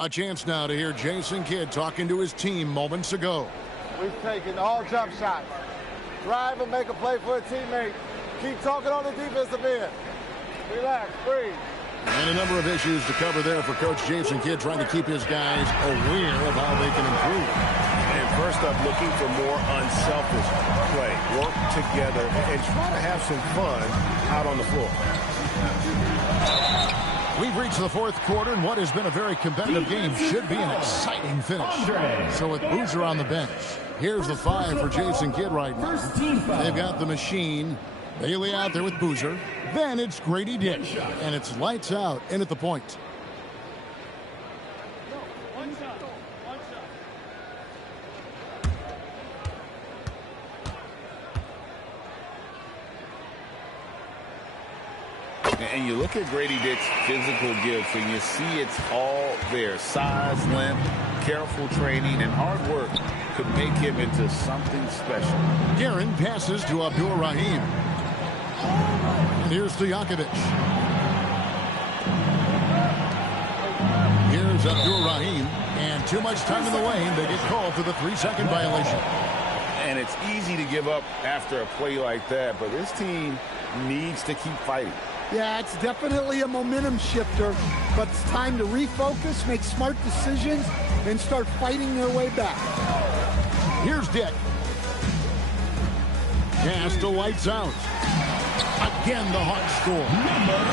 A chance now to hear Jason Kidd talking to his team moments ago. We've taken all jump shots. Drive and make a play for a teammate. Keep talking on the defensive end. Relax, breathe. And a number of issues to cover there for Coach Jason Kidd, trying to keep his guys aware of how they can improve. And first up, looking for more unselfish play. Work together and try to have some fun out on the floor. We've reached the fourth quarter, and what has been a very competitive game should be an exciting finish. So with Boozer on the bench, here's the 5 for Jason Kidd right now. They've got the machine, Bailey out there with Boozer. Then it's Grady Dick, and it's lights out in at the point. And you look at Grady Dick's physical gifts, and you see it's all there. Size, length, careful training, and hard work could make him into something special. Guerin passes to Abdul Rahim. And here's Stojakovic. Here's Abdur-Rahim, and too much time in the lane. They get called for the 3-second violation. And it's easy to give up after a play like that, but this team needs to keep fighting. Yeah, it's definitely a momentum shifter, but it's time to refocus, make smart decisions, and start fighting their way back. Here's Dick. Pass to lights out. Again, the Hawks score.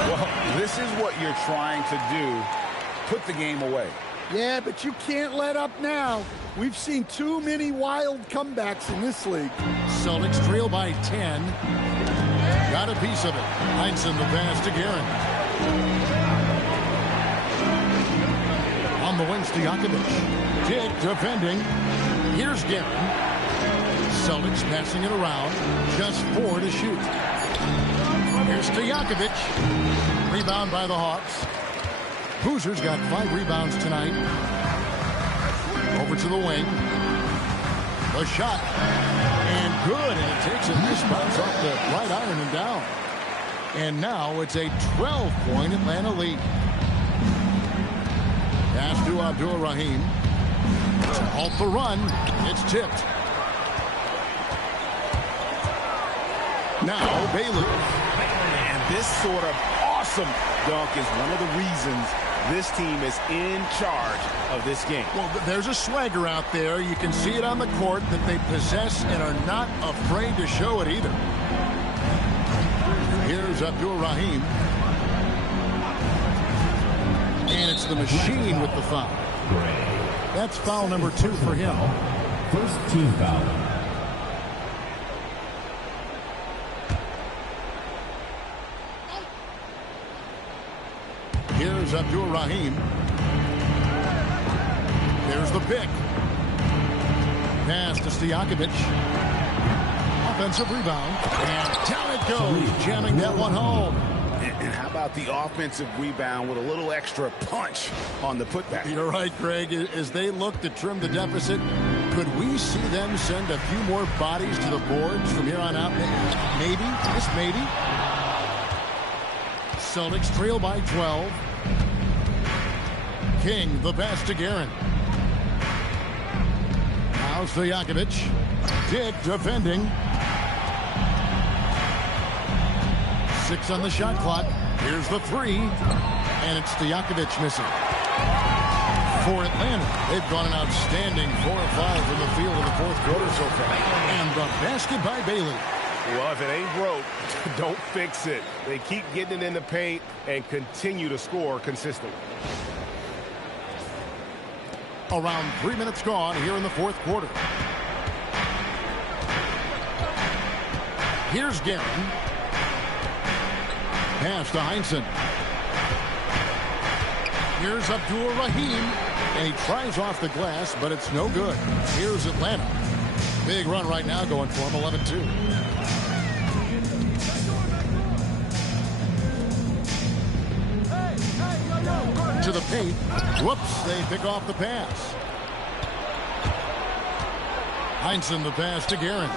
Well, this is what you're trying to do. Put the game away. Yeah, but you can't let up now. We've seen too many wild comebacks in this league. Celtics trail by 10. Got a piece of it. Heinsohn the pass to Guerin. On the wing, Stojakovic. Dick defending. Here's Guerin. Celtics passing it around. Just 4 to shoot. Here's Stojakovic. Rebound by the Hawks. Boozer's got 5 rebounds tonight. Over to the wing. A shot. And good. And it takes a nice bounce off the right iron and down. And now it's a 12-point Atlanta lead. Pass to Abdur-Rahim. To halt the run. It's tipped. Now Bailey. And this sort of awesome dunk is one of the reasons this team is in charge of this game. Well, there's a swagger out there. You can see it on the court that they possess and are not afraid to show it either. Here's Abdur-Rahim. And it's the machine with the foul. That's foul number 2 for him. First team foul. Here's Abdur-Rahim. There's the pick. Pass to Stojakovic. Offensive rebound. And down it goes. Jamming that one home. And how about the offensive rebound with a little extra punch on the putback? You're right, Greg. As they look to trim the deficit, could we see them send a few more bodies to the boards from here on out? Maybe. Just maybe. Celtics trail by 12. King, the pass to Guerin. Now Stojakovic. Dick defending. 6 on the shot clock. Here's the 3. And it's Stojakovic missing. For Atlanta, they've gone an outstanding 4 or 5 from the field in the 4th quarter so far. And the basket by Bailey. Well, if it ain't broke, don't fix it. They keep getting it in the paint and continue to score consistently. Around 3 minutes gone here in the 4th quarter. Here's Guerin. Pass to Heinsohn. Here's Abdur-Rahim. And he tries off the glass, but it's no good. Here's Atlanta. Big run right now going for him, 11-2. To the paint. Whoops, they pick off the pass. Heinsohn the pass to Guerin.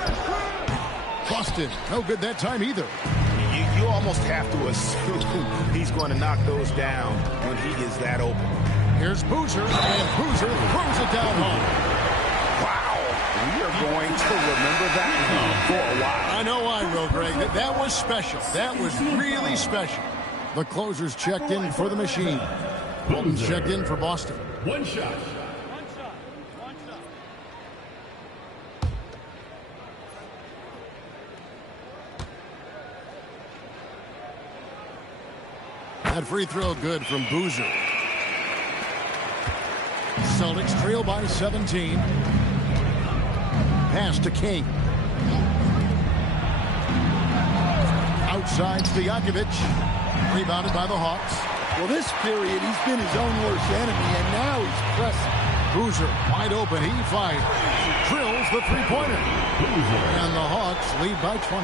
Busted. No good that time either. You almost have to assume he's going to knock those down when he is that open. Here's Boozer, and Boozer throws it down home. Wow. We are going to remember that for a while. I know I will, Greg. That was special. That was really special. The closers checked in for the machine. Bolton's checked in for Boston. One shot. That free throw good from Boozer. Celtics trail by 17. Pass to King. Outside Stojakovic. Rebounded by the Hawks. Well, this period, he's been his own worst enemy, and now he's pressing. Boozer wide open. He fires. Drills the three-pointer. And the Hawks lead by 20.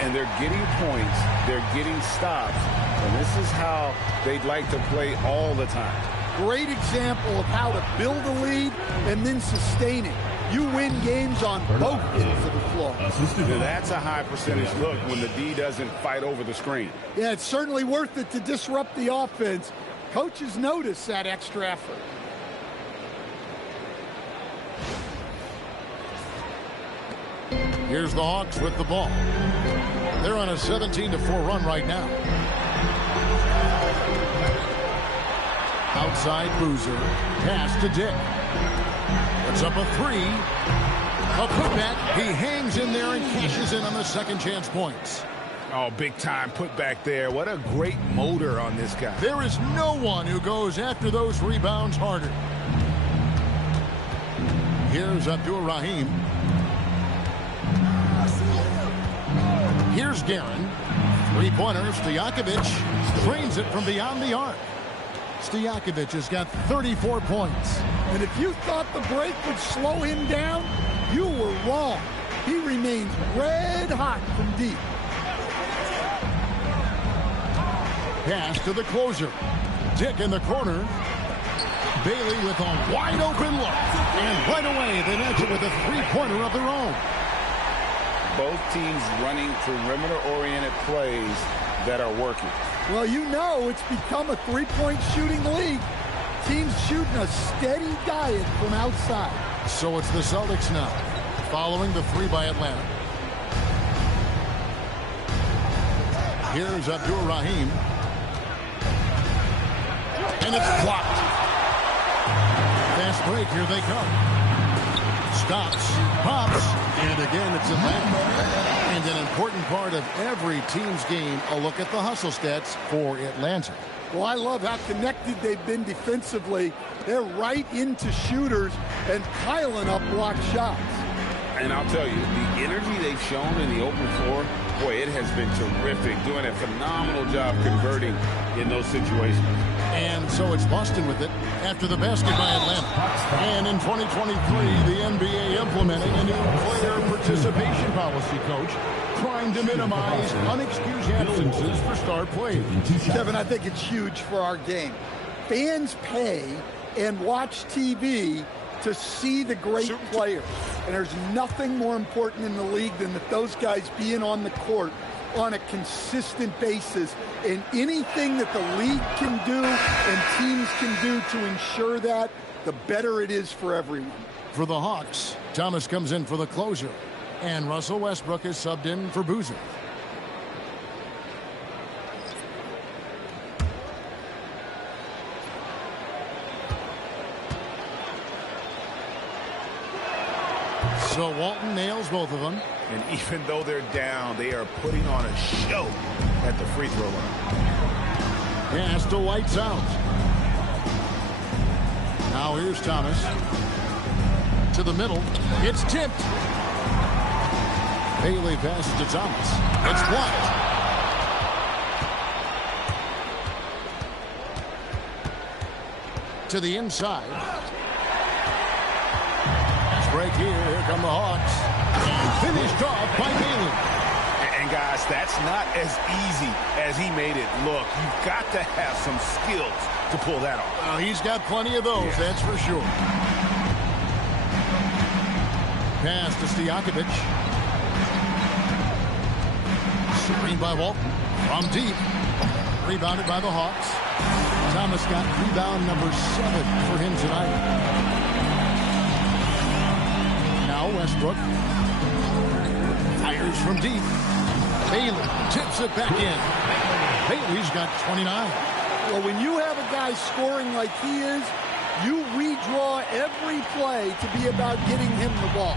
And they're getting points. They're getting stops. And this is how they'd like to play all the time. Great example of how to build a lead and then sustain it. You win games on both ends of the floor. That's a high percentage look when the D doesn't fight over the screen. Yeah, it's certainly worth it to disrupt the offense Coaches notice that extra effort. Here's the Hawks with the ball. They're on a 17-4 run right now. Outside Boozer. Pass to Dick. Puts up a three. A putback. He hangs in there and cashes in on the second chance points. Oh, big time putback there. What a great motor on this guy. There is no one who goes after those rebounds harder. Here's Abdur-Rahim. Here's Guerin. Three-pointer. Stojakovic drains it from beyond the arc. Stojakovic has got 34 points. And if you thought the break would slow him down, you were wrong. He remains red hot from deep. Pass to the closer. Dick in the corner. Bailey with a wide open look. And right away they match it with a three-pointer of their own. Both teams running perimeter-oriented plays that are working. Well, you know it's become a three-point shooting league. Teams shooting a steady diet from outside. So it's the Celtics now, following the three by Atlanta. Here's Abdur-Rahim. And it's blocked. Fast break, here they come. Stops, pops, and again it's Atlanta. And an important part of every team's game, a look at the hustle stats for Atlanta. Well, I love how connected they've been defensively. They're right into shooters and piling up block shots. And I'll tell you, the energy they've shown in the open floor, boy, it has been terrific. Doing a phenomenal job converting in those situations. And so it's Boston with it after the basket by Atlanta. And in 2023, the NBA implementing a new player participation policy, Coach, trying to minimize unexcused absences for star players. Kevin, I think it's huge for our game. Fans pay and watch TV to see the great players. And there's nothing more important in the league than that those guys being on the court on a consistent basis. And anything that the league can do and teams can do to ensure that, the better it is for everyone. For the Hawks, Thomas comes in for the closer. And Russell Westbrook is subbed in for Boozer. So Walton nails both of them. And even though they're down, they are putting on a show at the free throw line. Pass to Lights out. Now here's Thomas. To the middle. It's tipped. Bailey passes to Thomas. It's blocked. To the inside. Fast break here. Here come the Hawks. And finished off by Bailey. And guys, that's not as easy as he made it look. You've got to have some skills to pull that off. He's got plenty of those, that's for sure. Pass to Stojakovic. Screen by Walton. From deep. Rebounded by the Hawks. Thomas got rebound number 7 for him tonight. Now Westbrook. Fires from deep. Bailey tips it back in. Bailey's got 29. Well, when you have a guy scoring like he is, you redraw every play to be about getting him the ball.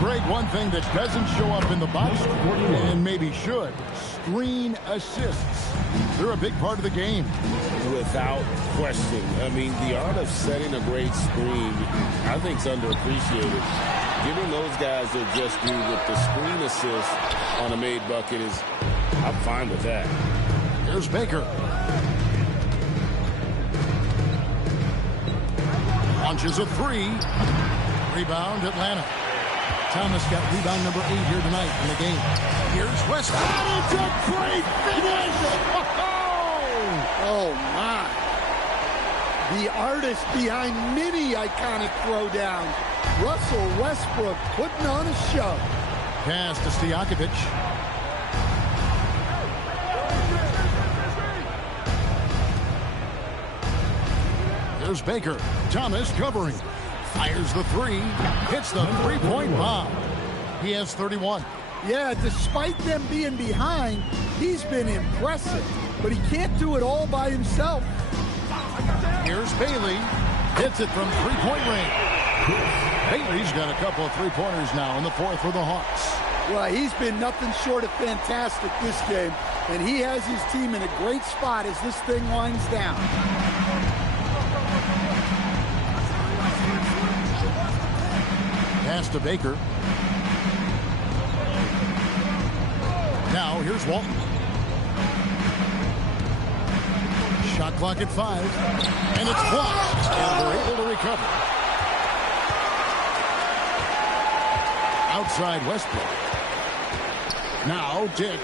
Greg, one thing that doesn't show up in the box score, and maybe should, screen assists. They're a big part of the game. Without question. I mean, the art of setting a great screen, I think, is underappreciated. Giving those guys their just due with the screen assist on a made bucket is, I'm fine with that. Here's Baker. Launches a three. Rebound, Atlanta. Thomas got rebound number 8 here tonight in the game. Here's Westbrook. It's a great finish! Oh, my. The artist behind many iconic throwdowns. Russell Westbrook putting on a show. Pass to Stojakovic. Here's Baker. Thomas covering. Fires the three. Hits the three-point bomb. He has 31. Yeah, despite them being behind, he's been impressive. But he can't do it all by himself. Here's Bailey. Hits it from three-point range. Bailey's got a couple of three-pointers now in the fourth for the Hawks. Well, he's been nothing short of fantastic this game, and he has his team in a great spot as this thing winds down. Pass to Baker. Now here's Walton. Shot clock at 5, and it's blocked, and they're able to recover. Outside Westbrook. Now Dick.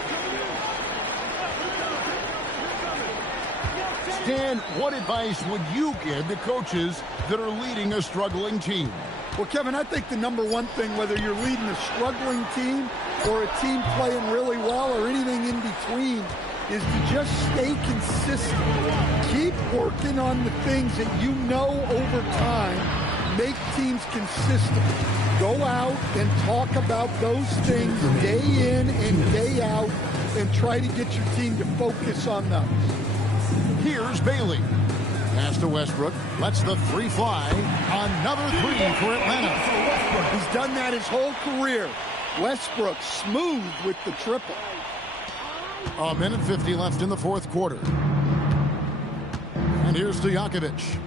Stan, what advice would you give to coaches that are leading a struggling team? Well, Kevin, I think the number one thing, whether you're leading a struggling team or a team playing really well or anything in between, is to just stay consistent. Keep working on the things that you know over time make teams consistent. Go out and talk about those things day in and day out and try to get your team to focus on those. Here's Bailey. Pass to Westbrook. Lets the three fly. Another three for Atlanta. He's done that his whole career. Westbrook smooth with the triple. A minute 50 left in the fourth quarter. And here's Stojakovic.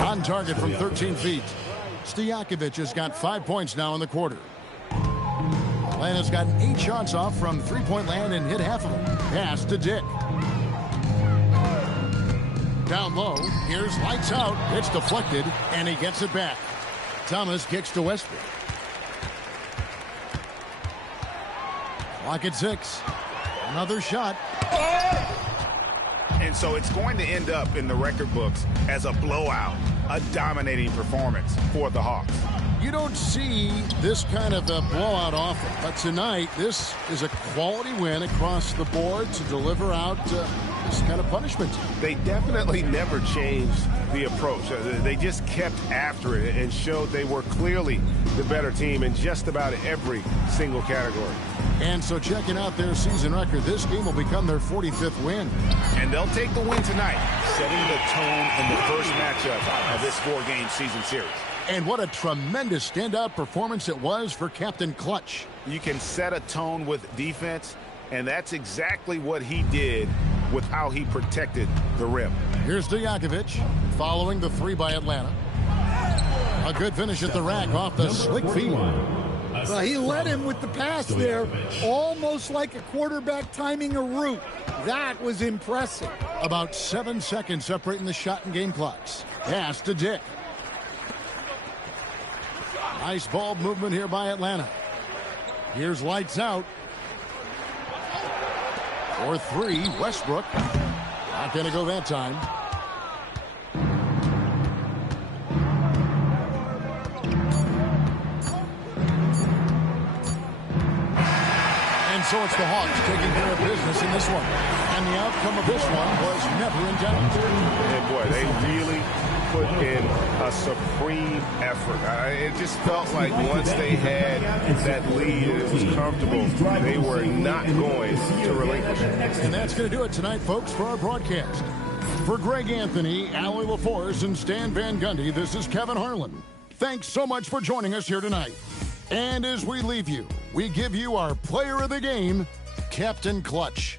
On target from 13 feet. Stojakovic has got 5 points now in the quarter. Atlanta's gotten 8 shots off from three-point land and hit half of them. Pass to Dick. Down low. Here's lights out. It's deflected, and he gets it back. Thomas kicks to Westbrook. Clock at 6. Another shot. And so it's going to end up in the record books as a blowout, a dominating performance for the Hawks. You don't see this kind of a blowout often, but tonight this is a quality win across the board to deliver out this kind of punishment. They definitely never changed the approach. They just kept after it and showed they were clearly the better team in just about every single category. And so checking out their season record, this game will become their 45th win. And they'll take the win tonight, setting the tone in the first matchup of this 4-game season series. And what a tremendous standout performance it was for Captain Clutch. You can set a tone with defense, and that's exactly what he did with how he protected the rim. Here's Stojakovic following the three by Atlanta. A good finish at the rack off the slick feed. Well, he led him with the pass there, almost like a quarterback timing a route. That was impressive. About 7 seconds separating the shot and game clocks. Pass to Dick. Nice ball movement here by Atlanta. Here's lights out. For 3, Westbrook. Not going to go that time. And so it's the Hawks taking care of business in this one. And the outcome of this one was never in doubt. And boy, they really put in a supreme effort. It just felt like once they had that lead and it was comfortable, they were not going to relinquish it. And that's going to do it tonight, folks, for our broadcast. For Greg Anthony, Allie LaForce, and Stan Van Gundy, this is Kevin Harlan. Thanks so much for joining us here tonight. And as we leave you, we give you our player of the game, Captain Clutch.